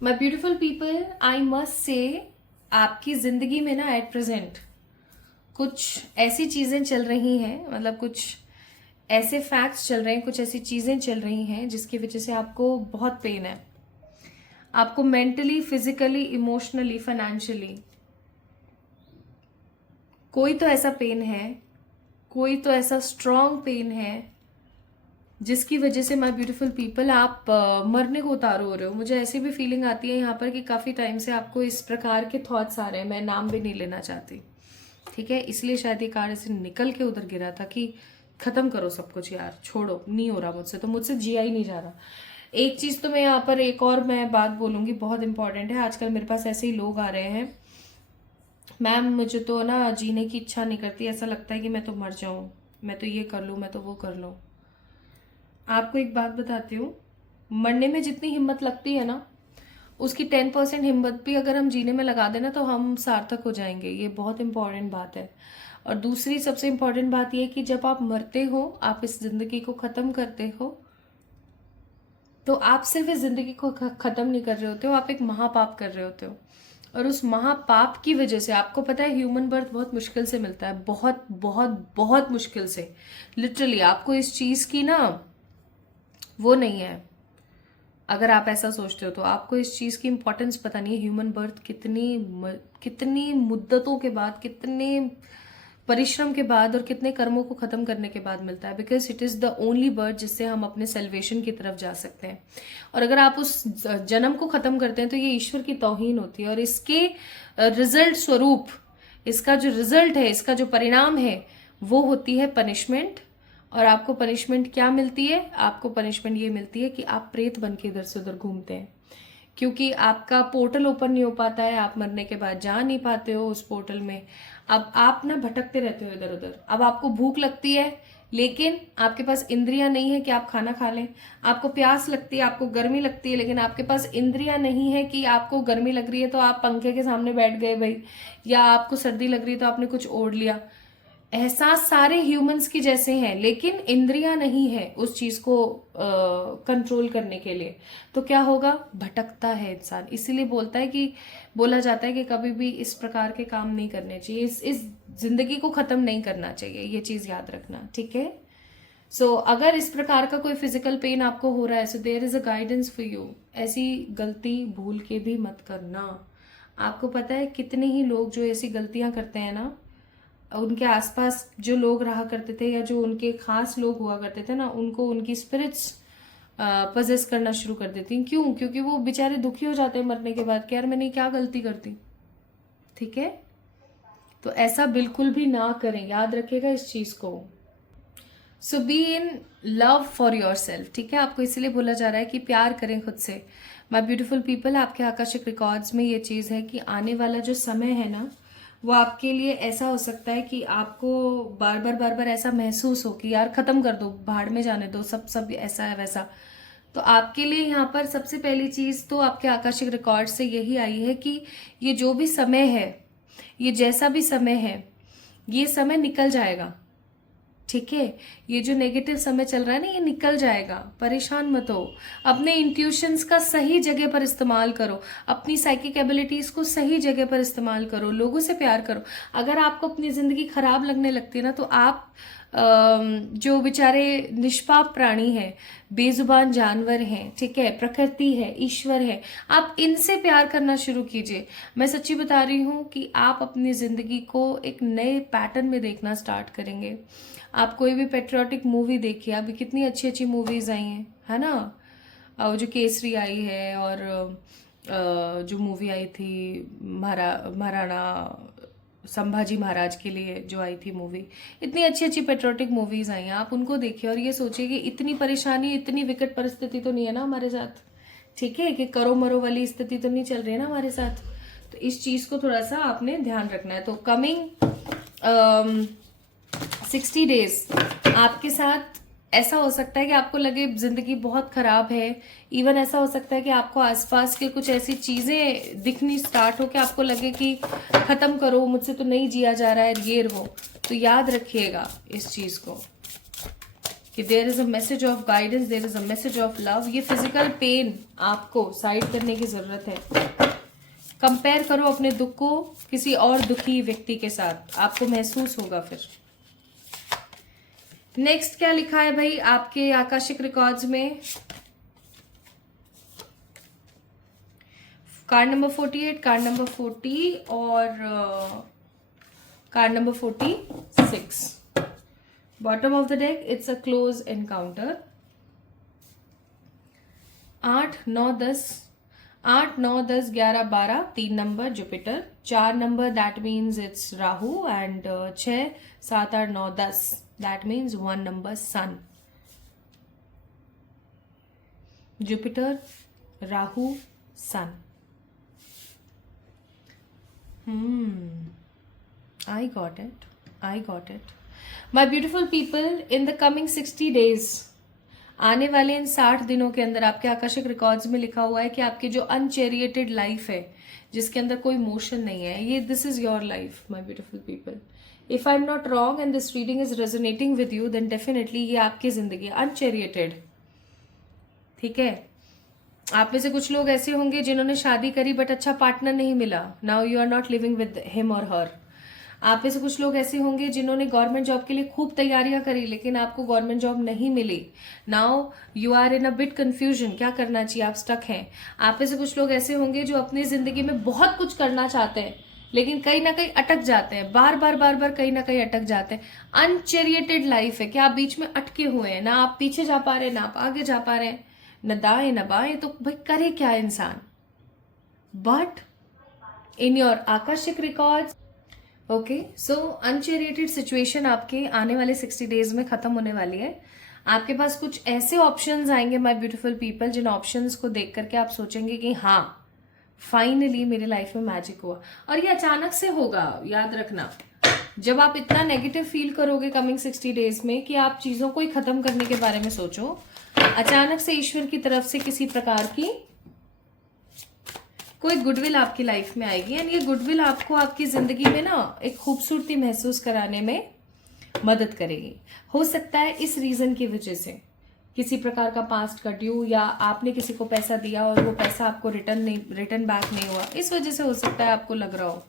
My beautiful people, I must say आपकी जिंदगी में ना एट प्रेजेंट कुछ ऐसी चीजें चल रही हैं, मतलब कुछ ऐसे फैक्ट्स चल रहे हैं, कुछ ऐसी चीजें चल रही हैं जिसकी वजह से आपको बहुत पेन है. आपको मेंटली, फिजिकली, इमोशनली, फाइनेंशियली कोई तो ऐसा पेन है, कोई तो ऐसा स्ट्रॉन्ग पेन है जिसकी वजह से माय ब्यूटीफुल पीपल आप मरने को उतार हो रहे हो. मुझे ऐसी भी फीलिंग आती है यहाँ पर कि काफ़ी टाइम से आपको इस प्रकार के थॉट्स आ रहे हैं. मैं नाम भी नहीं लेना चाहती, ठीक है, इसलिए शायद ये कार्ड ऐसे निकल के उधर गिरा था कि ख़त्म करो सब कुछ यार, छोड़ो, नहीं हो रहा मुझसे, तो मुझसे जिया ही नहीं जा रहा. एक चीज़ तो मैं यहाँ पर एक और मैं बात बोलूँगी, बहुत इंपॉर्टेंट है. आजकल मेरे पास ऐसे ही लोग आ रहे हैं, मैम मुझे तो ना जीने की इच्छा नहीं करती, ऐसा लगता है कि मैं तो मर जाऊँ, मैं तो ये कर लूँ, मैं तो वो कर लूँ. आपको एक बात बताती हूँ, मरने में जितनी हिम्मत लगती है ना, उसकी 10% हिम्मत भी अगर हम जीने में लगा देना तो हम सार्थक हो जाएंगे. ये बहुत इंपॉर्टेंट बात है. और दूसरी सबसे इंपॉर्टेंट बात ये है कि जब आप मरते हो, आप इस जिंदगी को खत्म करते हो, तो आप सिर्फ इस जिंदगी को खत्म नहीं कर रहे होते हो, आप एक महापाप कर रहे होते हो. और उस महापाप की वजह से, आपको पता है ह्यूमन बर्थ बहुत मुश्किल से मिलता है, बहुत बहुत बहुत मुश्किल से. लिटरली आपको इस चीज की ना वो नहीं है. अगर आप ऐसा सोचते हो तो आपको इस चीज की इंपॉर्टेंस पता नहीं है. ह्यूमन बर्थ कितनी मुद्दतों के बाद, कितने परिश्रम के बाद और कितने कर्मों को खत्म करने के बाद मिलता है. Because it is the only birth जिससे हम अपने सेल्वेशन की तरफ जा सकते हैं. और अगर आप उस जन्म को खत्म करते हैं तो ये ईश्वर की तौहीन होती है. और इसके रिजल्ट स्वरूप, इसका जो रिजल्ट है, इसका जो परिणाम है, वो होती है पनिशमेंट. और आपको पनिशमेंट क्या मिलती है? आपको पनिशमेंट ये मिलती है कि आप प्रेत बन के इधर से उधर घूमते हैं, क्योंकि आपका पोर्टल ओपन नहीं हो पाता है, आप मरने के बाद जा नहीं पाते हो उस पोर्टल में. अब आप ना भटकते रहते हो इधर उधर. अब आपको भूख लगती है, लेकिन आपके पास इंद्रियां नहीं है कि आप खाना खा लें. आपको प्यास लगती है, आपको गर्मी लगती है, लेकिन आपके पास इंद्रियां नहीं है कि आपको गर्मी लग रही है तो आप पंखे के सामने बैठ गए भाई, या आपको सर्दी लग रही है तो आपने कुछ ओढ़ लिया. एहसास सारे ह्यूमंस की जैसे हैं, लेकिन इंद्रियां नहीं है उस चीज को कंट्रोल करने के लिए. तो क्या होगा? भटकता है इंसान. इसीलिए बोला जाता है कि कभी भी इस प्रकार के काम नहीं करने चाहिए, इस जिंदगी को खत्म नहीं करना चाहिए. ये चीज याद रखना, ठीक है. सो अगर इस प्रकार का कोई फिजिकल पेन आपको हो रहा है, so there is a guidance for you. ऐसी गलती भूल के भी मत करना. आपको पता है कितने ही लोग जो ऐसी गलतियां करते हैं ना, उनके आसपास जो लोग रहा करते थे या जो उनके खास लोग हुआ करते थे ना, उनको उनकी स्पिरिट्स पजेस करना शुरू कर देती हैं. क्यों? क्योंकि वो बेचारे दुखी हो जाते हैं मरने के बाद कि यार मैंने क्या गलती कर दी. ठीक है, तो ऐसा बिल्कुल भी ना करें, याद रखिएगा इस चीज को. So be in love for yourself. ठीक है, आपको इसलिए बोला जा रहा है कि प्यार करें खुद से. माय ब्यूटीफुल पीपल, आपके आकाशिक रिकॉर्ड्स में ये चीज है कि आने वाला जो समय है ना, वो आपके लिए ऐसा हो सकता है कि आपको बार बार ऐसा महसूस हो कि यार खत्म कर दो, भाड़ में जाने दो, सब सब ऐसा है वैसा। तो आपके लिए यहाँ पर सबसे पहली चीज तो आपके आकाशिक रिकॉर्ड से यही आई है कि ये जो भी समय है, ये जैसा भी समय है, ये समय निकल जाएगा। ठीक है, ये जो नेगेटिव समय चल रहा है ना, ये निकल जाएगा, परेशान मत हो। अपने इंट्यूशंस का सही जगह पर इस्तेमाल करो, अपनी साइकिक एबिलिटीज को सही जगह पर इस्तेमाल करो, लोगों से प्यार करो। अगर आपको अपनी जिंदगी खराब लगने लगती है ना, तो आप जो बेचारे निष्पाप प्राणी हैं, बेजुबान जानवर हैं, ठीक है, प्रकृति है, ईश्वर है, आप इनसे प्यार करना शुरू कीजिए। मैं सच्ची बता रही हूँ कि आप अपनी जिंदगी को एक नए पैटर्न में देखना स्टार्ट करेंगे। आप कोई भी पेट्रियाटिक मूवी देखिए, अभी कितनी अच्छी अच्छी मूवीज आई हैं, है ना। वो जो केसरी आई है, और जो मूवी आई थी महाराणा संभाजी महाराज के लिए जो आई थी मूवी, इतनी अच्छी अच्छी पेट्रियाटिक मूवीज आई हैं, आप उनको देखिए और ये सोचिए कि इतनी परेशानी, इतनी विकट परिस्थिति तो नहीं है ना हमारे साथ। ठीक है, कि करो मरो वाली स्थिति तो नहीं चल रही है ना हमारे साथ। तो इस चीज को थोड़ा सा आपने ध्यान रखना है। तो कमिंग 60 डेज आपके साथ ऐसा हो सकता है कि आपको लगे जिंदगी बहुत खराब है। इवन ऐसा हो सकता है कि आपको आसपास के कुछ ऐसी चीजें दिखनी स्टार्ट हो कि आपको लगे कि खत्म करो, मुझसे तो नहीं जिया जा रहा है, ये वो। तो याद रखिएगा इस चीज को कि there is a message of guidance, there is a message of love. ये फिजिकल पेन आपको साइड करने की जरूरत है। कंपेयर करो अपने दुख को किसी और दुखी व्यक्ति के साथ, आपको महसूस होगा फिर। नेक्स्ट क्या लिखा है भाई आपके आकाशिक रिकॉर्ड्स में? कार्ड नंबर 48, कार्ड नंबर 40 और card number 46। Bottom of the deck it's a close encounter. 8 9 10 8 9 10 11 12 3 number Jupiter, 4 number that means it's Rahu, and 6 7 8 9 10 that means 1 number sun. Jupiter, Rahu, Sun. I got it. My beautiful people, in the coming 60 days, आने वाले इन 60 दिनों के अंदर आपके आकाशिक रिकॉर्ड्स में लिखा हुआ है कि आपकी जो अनचेरिएटेड लाइफ है, जिसके अंदर कोई मोशन नहीं है, ये this is your life my beautiful people. If I am not wrong and this reading is resonating with you, then definitely ये आपकी जिंदगी अनचेरिएटेड। ठीक है, आप में से कुछ लोग ऐसे होंगे जिन्होंने शादी करी बट अच्छा पार्टनर नहीं मिला, now you are not living with him और हर। आप में से कुछ लोग ऐसे होंगे जिन्होंने गवर्नमेंट जॉब के लिए खूब तैयारियां करी लेकिन आपको गवर्नमेंट जॉब नहीं मिली, now you are in a bit confusion, क्या करना चाहिए, आप स्टक हैं। आप में से कुछ लोग ऐसे होंगे जो अपनी जिंदगी में बहुत कुछ करना चाहते हैं लेकिन कहीं ना कहीं अटक जाते हैं, बार बार कहीं ना कहीं अटक जाते हैं। अनचेरिएटेड लाइफ है कि आप बीच में अटके हुए हैं, ना आप पीछे जा पा रहे हैं, ना आप आगे जा पा रहे हैं, न दाएं न बाएं। तो भाई करे क्या इंसान? But in your akashic records, okay, so unchartered situation आपके आने वाले 60 डेज में खत्म होने वाली है। आपके पास कुछ ऐसे ऑप्शंस आएंगे माय ब्यूटीफुल पीपल, जिन ऑप्शंस को देख करके आप सोचेंगे कि हाँ फाइनली मेरी लाइफ में मैजिक हुआ। और ये अचानक से होगा, याद रखना। जब आप इतना नेगेटिव फील करोगे कमिंग 60 डेज में कि आप चीजों को ही खत्म करने के बारे में सोचो, अचानक से ईश्वर की तरफ से किसी प्रकार की कोई गुडविल आपकी लाइफ में आएगी, एंड ये गुडविल आपको आपकी जिंदगी में ना एक खूबसूरती महसूस कराने में मदद करेगी। हो सकता है इस रीजन की वजह से किसी प्रकार का पास्ट का ड्यू, या आपने किसी को पैसा दिया और वो पैसा आपको रिटर्न बैक नहीं हुआ, इस वजह से हो सकता है आपको लग रहा हो।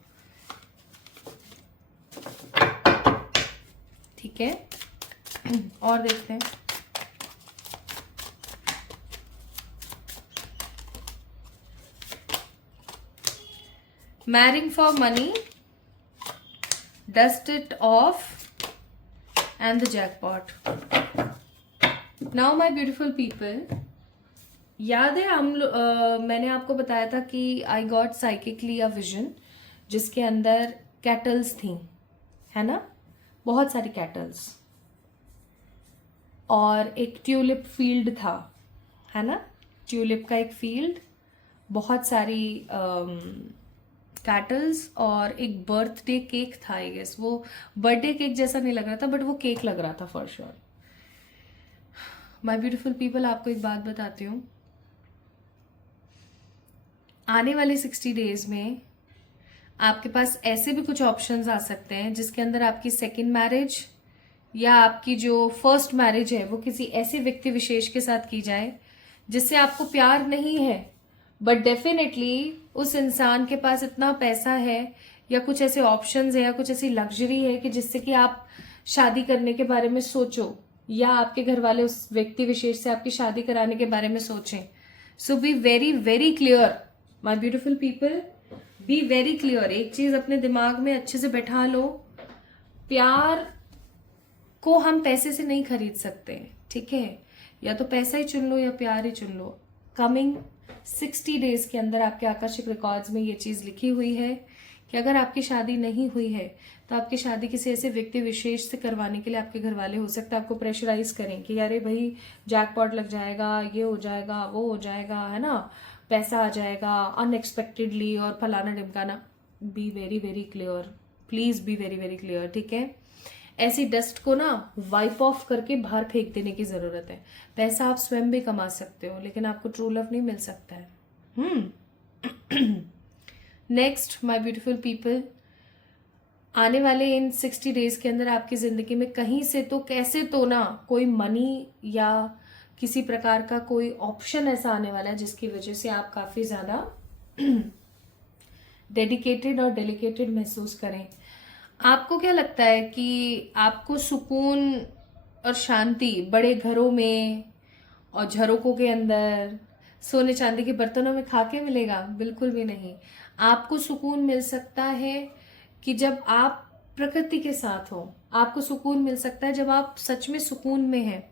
ठीक है, और देखते हैं। Marrying for money, dust it of, and the jackpot. Now my beautiful people, याद है मैंने आपको बताया था कि I got psychically a vision जिसके अंदर कैटल्स थी, है ना, बहुत सारी कैटल्स, और एक ट्यूलिप फील्ड था, है ना, ट्यूलिप का एक फील्ड, बहुत सारी स्कैटल्स और एक बर्थडे केक था आई गेस। वो बर्थडे केक जैसा नहीं लग रहा था बट वो केक लग रहा था for sure. My beautiful people, आपको एक बात बताती हूँ, आने वाले 60 डेज में आपके पास ऐसे भी कुछ ऑप्शंस आ सकते हैं जिसके अंदर आपकी सेकंड मैरिज या आपकी जो फर्स्ट मैरिज है वो किसी ऐसे व्यक्ति विशेष के साथ की जाए जिससे आपको प्यार नहीं है, बट डेफिनेटली उस इंसान के पास इतना पैसा है या कुछ ऐसे ऑप्शंस है या कुछ ऐसी लग्जरी है कि जिससे कि आप शादी करने के बारे में सोचो या आपके घर वाले उस व्यक्ति विशेष से आपकी शादी कराने के बारे में सोचें। So be very very clear my beautiful people, be very clear. एक चीज अपने दिमाग में अच्छे से बैठा लो, प्यार को हम पैसे से नहीं खरीद सकते, ठीक है? या तो पैसा ही चुन लो या प्यार ही चुन लो। कमिंग 60 डेज के अंदर आपके आकर्षक रिकॉर्ड्स में ये चीज लिखी हुई है कि अगर आपकी शादी नहीं हुई है तो आपकी शादी किसी ऐसे व्यक्ति विशेष से करवाने के लिए आपके घर वाले हो सकता है आपको प्रेशराइज करें कि अरे भाई जैकपॉट लग जाएगा, ये हो जाएगा, वो हो जाएगा, है ना, पैसा आ जाएगा अनएक्सपेक्टेडली और फलाना ढिमकाना। Be very very clear, please be very very clear, ठीक है? ऐसी डस्ट को ना वाइप ऑफ करके बाहर फेंक देने की जरूरत है। पैसा आप स्वयं भी कमा सकते हो लेकिन आपको ट्रू लव नहीं मिल सकता है। नेक्स्ट माय ब्यूटीफुल पीपल, आने वाले इन 60 डेज के अंदर आपकी जिंदगी में कहीं से तो कैसे तो ना कोई मनी या किसी प्रकार का कोई ऑप्शन ऐसा आने वाला है जिसकी वजह से आप काफी ज्यादा डेडिकेटेड और डेलिकेटेड महसूस करें। आपको क्या लगता है कि आपको सुकून और शांति बड़े घरों में और झरोकों के अंदर सोने चांदी के बर्तनों में खा के मिलेगा? बिल्कुल भी नहीं। आपको सुकून मिल सकता है कि जब आप प्रकृति के साथ हो, आपको सुकून मिल सकता है जब आप सच में सुकून में हैं।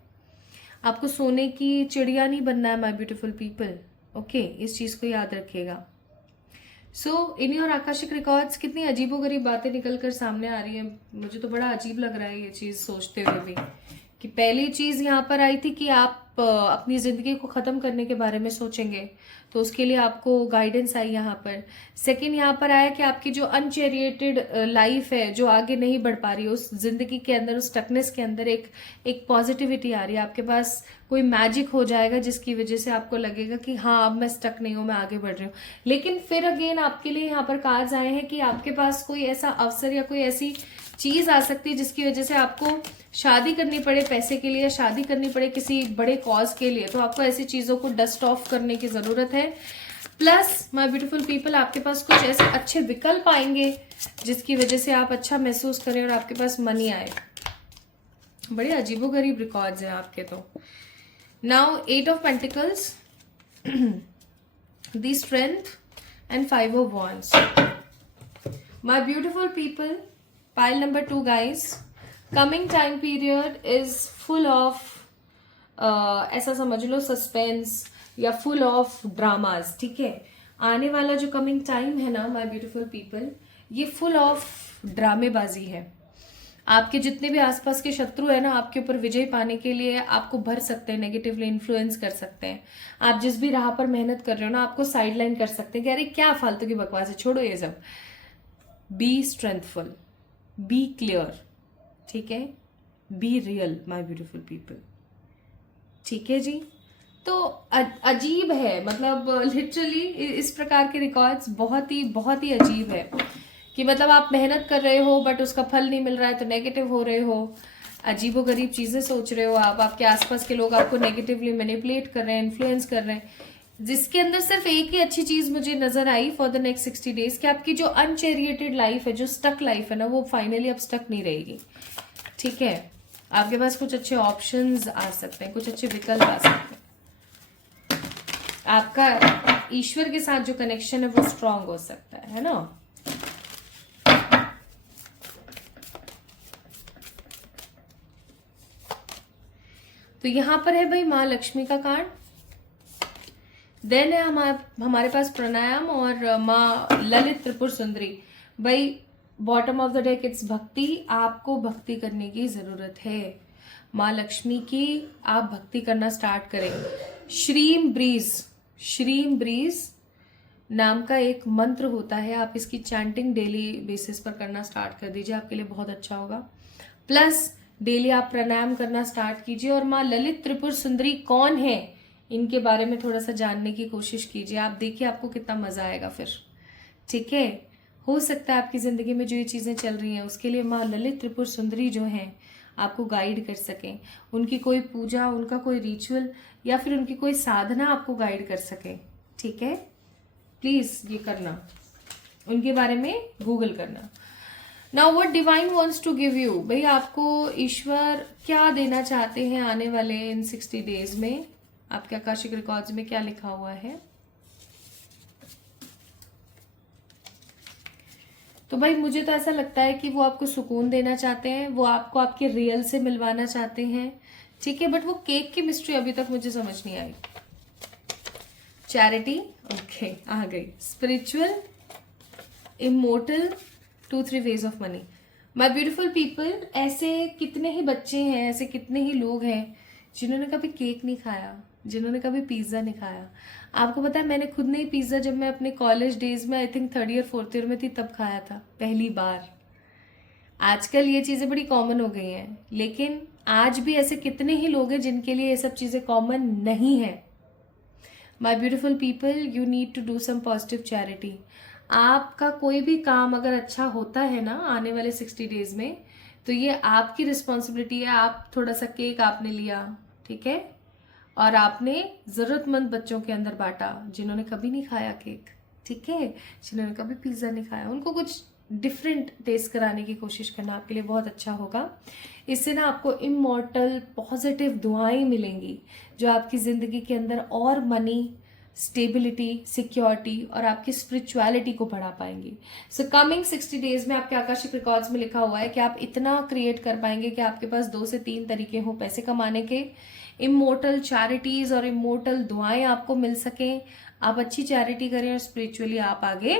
आपको सोने की चिड़िया नहीं बनना है माय ब्यूटीफुल पीपल, ओके? इस चीज को याद रखिएगा। सो इन योर आकाशिक रिकॉर्ड्स कितनी अजीबोगरीब बातें निकल कर सामने आ रही है। मुझे तो बड़ा अजीब लग रहा है ये चीज सोचते हुए भी कि पहली चीज यहाँ पर आई थी कि आप अपनी जिंदगी को खत्म करने के बारे में सोचेंगे तो उसके लिए आपको गाइडेंस आई यहाँ पर। सेकंड यहाँ पर आया कि आपकी जो अनचेरिएटेड लाइफ है जो आगे नहीं बढ़ पा रही है उस जिंदगी के अंदर, उस स्टकनेस के अंदर एक पॉजिटिविटी आ रही है। आपके पास कोई मैजिक हो जाएगा जिसकी वजह से आपको लगेगा कि हाँ अब मैं स्टक नहीं हूँ, मैं आगे बढ़ रही हूँ। लेकिन फिर अगेन आपके लिए यहाँ पर कार्ड्स आए हैं कि आपके पास कोई ऐसा अवसर या कोई ऐसी चीज आ सकती है जिसकी वजह से आपको शादी करनी पड़े पैसे के लिए, शादी करनी पड़े किसी बड़े कॉज के लिए, तो आपको ऐसी चीजों को डस्ट ऑफ करने की जरूरत है। प्लस माय ब्यूटीफुल पीपल, आपके पास कुछ ऐसे अच्छे विकल्प आएंगे जिसकी वजह से आप अच्छा महसूस करें और आपके पास मनी आए। बड़े अजीबोगरीब रिकॉर्ड्स हैं आपके तो। Now 8 of pentacles, the strength and 5 of wands. My beautiful people, pile number 2 guys, coming time period is full of ऐसा समझ लो सस्पेंस या फुल ऑफ ड्रामास, ठीक है? आने वाला जो कमिंग टाइम है ना माय ब्यूटीफुल पीपल, ये फुल ऑफ ड्रामेबाजी है। आपके जितने भी आसपास के शत्रु है ना आपके ऊपर विजय पाने के लिए आपको भर सकते हैं, नेगेटिवली इन्फ्लुएंस कर सकते हैं। आप जिस भी राह पर मेहनत कर रहे हो ना आपको साइडलाइन कर सकते हैं कि अरे क्या फालतू की बकवास है, छोड़ो ये सब। बी स्ट्रेंथफुल, बी क्लियर, ठीक है? Be real my beautiful people, ठीक है जी? तो अजीब है, मतलब लिटरली इस प्रकार के रिकॉर्ड्स बहुत ही अजीब है कि मतलब आप मेहनत कर रहे हो बट उसका फल नहीं मिल रहा है तो नेगेटिव हो रहे हो, अजीबोगरीब चीजें सोच रहे हो आप, आपके आसपास के लोग आपको नेगेटिवली मैनिपुलेट कर रहे हैं, इन्फ्लुएंस कर रहे हैं, जिसके अंदर सिर्फ एक ही अच्छी चीज मुझे नजर I for the next 60 days कि आपकी जो अनचेरिएटेड लाइफ है, जो स्टक लाइफ है ना, वो फाइनली अब स्टक नहीं रहेगी, ठीक है? आपके पास कुछ अच्छे ऑप्शंस आ सकते हैं, कुछ अच्छे विकल्प आ सकते हैं। आपका ईश्वर के साथ जो कनेक्शन है वो स्ट्रांग हो सकता है ना? तो यहां पर है भाई माँ लक्ष्मी का कार्ड, देन है हमारे पास प्राणायाम और माँ ललित त्रिपुर सुंदरी। भाई bottom of the deck it's भक्ति, आपको भक्ति करने की जरूरत है माँ लक्ष्मी की, आप भक्ति करना स्टार्ट करें। श्रीम ब्रीज, श्रीम ब्रीज नाम का एक मंत्र होता है, आप इसकी चैंटिंग डेली बेसिस पर करना स्टार्ट कर दीजिए, आपके लिए बहुत अच्छा होगा। प्लस डेली आप प्राणायाम करना स्टार्ट कीजिए और माँ ललित त्रिपुर सुंदरी कौन है इनके बारे में थोड़ा सा जानने की कोशिश कीजिए। आप देखिए आपको कितना मजा आएगा फिर। ठीक है, हो सकता है आपकी जिंदगी में जो ये चीजें चल रही हैं उसके लिए माँ ललित त्रिपुर सुंदरी जो हैं आपको गाइड कर सकें, उनकी कोई पूजा, उनका कोई रिचुअल या फिर उनकी कोई साधना आपको गाइड कर सके। ठीक है, प्लीज ये करना, उनके बारे में गूगल करना। Now what divine wants to give you, भाई आपको ईश्वर क्या देना चाहते हैं आने वाले इन 60 डेज में, आपके आकाशिक रिकॉर्ड्स में क्या लिखा हुआ है। तो भाई मुझे तो ऐसा लगता है कि वो आपको सुकून देना चाहते हैं, वो आपको आपके रियल से मिलवाना चाहते हैं। ठीक है, बट वो केक की मिस्ट्री अभी तक मुझे समझ नहीं आई। चैरिटी, ओके आ गई। Spiritual, immortal, 2-3 ways of money. My beautiful people, ऐसे कितने ही बच्चे हैं, ऐसे कितने ही लोग हैं जिन्होंने कभी केक नहीं खाया, जिन्होंने कभी पिज्ज़ा नहीं खाया। आपको पता है मैंने खुद नहीं पिज्ज़ा जब मैं अपने कॉलेज डेज में I think 3rd year 4th year में थी तब खाया था पहली बार। आजकल ये चीज़ें बड़ी कॉमन हो गई हैं, लेकिन आज भी ऐसे कितने ही लोग हैं जिनके लिए ये सब चीज़ें कॉमन नहीं है। My beautiful people, you need to do some positive charity. आपका कोई भी काम अगर अच्छा होता है ना आने वाले 60 डेज में, तो ये आपकी रिस्पॉन्सिबिलिटी है। आप थोड़ा सा केक आपने लिया, ठीक है, और आपने ज़रूरतमंद बच्चों के अंदर बांटा जिन्होंने कभी नहीं खाया केक, ठीक है, जिन्होंने कभी पिज़्ज़ा नहीं खाया, उनको कुछ डिफरेंट टेस्ट कराने की कोशिश करना आपके लिए बहुत अच्छा होगा। इससे ना आपको इमॉर्टल पॉजिटिव दुआएं मिलेंगी जो आपकी ज़िंदगी के अंदर और मनी, स्टेबिलिटी, सिक्योरिटी और आपकी स्पिरिचुअलिटी को बढ़ा पाएंगी। सो कमिंग 60 डेज में आपके आकाशिक रिकॉर्ड्स में लिखा हुआ है कि आप इतना क्रिएट कर पाएंगे कि आपके पास 2 से 3 तरीके हो पैसे कमाने के। इमोर्टल चैरिटीज और इमोर्टल दुआएं आपको मिल सकें, आप अच्छी चैरिटी करें और स्पिरिचुअली आप आगे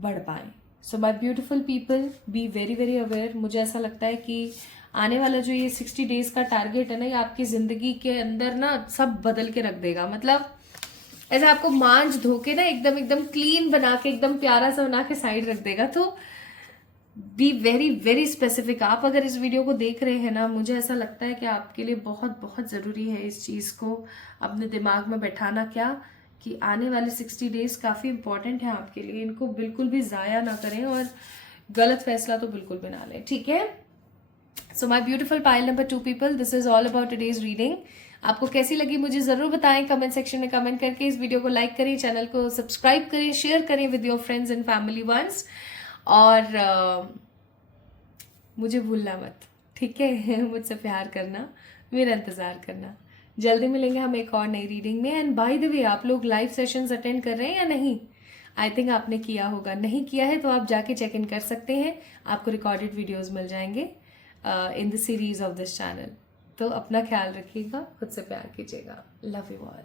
बढ़ पाएं। सो my beautiful people, be very very aware. मुझे ऐसा लगता है कि आने वाला जो ये 60 डेज का टारगेट है ना, ये आपकी जिंदगी के अंदर ना सब बदल के रख देगा। मतलब ऐसा आपको मांझ धो के ना एकदम एकदम क्लीन बना के एकदम प्यारा सा बना के साइड रख देगा। तो बी वेरी वेरी स्पेसिफिक। आप अगर इस वीडियो को देख रहे हैं ना, मुझे ऐसा लगता है कि आपके लिए बहुत बहुत ज़रूरी है इस चीज़ को अपने दिमाग में बैठाना, क्या कि आने वाले 60 डेज काफ़ी इंपॉर्टेंट है आपके लिए। इनको बिल्कुल भी ज़ाया ना करें और गलत फैसला तो बिल्कुल भी ना लें, ठीक है। So my beautiful pile number 2 people, this is all about today's reading. आपको कैसी लगी मुझे ज़रूर बताएं कमेंट सेक्शन में कमेंट करके। इस वीडियो को लाइक करें, चैनल को सब्सक्राइब करें, शेयर करें with your friends and family once, और मुझे भूलना मत, ठीक है। मुझसे प्यार करना, मेरा इंतज़ार करना। जल्दी मिलेंगे हम एक और नई रीडिंग में। एंड बाय द वे, आप लोग लाइव सेशंस अटेंड कर रहे हैं या नहीं? आई थिंक आपने किया होगा, नहीं किया है तो आप जाके चेक इन कर सकते हैं, आपको रिकॉर्डेड वीडियोज़ मिल जाएंगे in the series of this channel. तो अपना ख्याल रखिएगा, खुद से प्यार कीजिएगा। Love you all.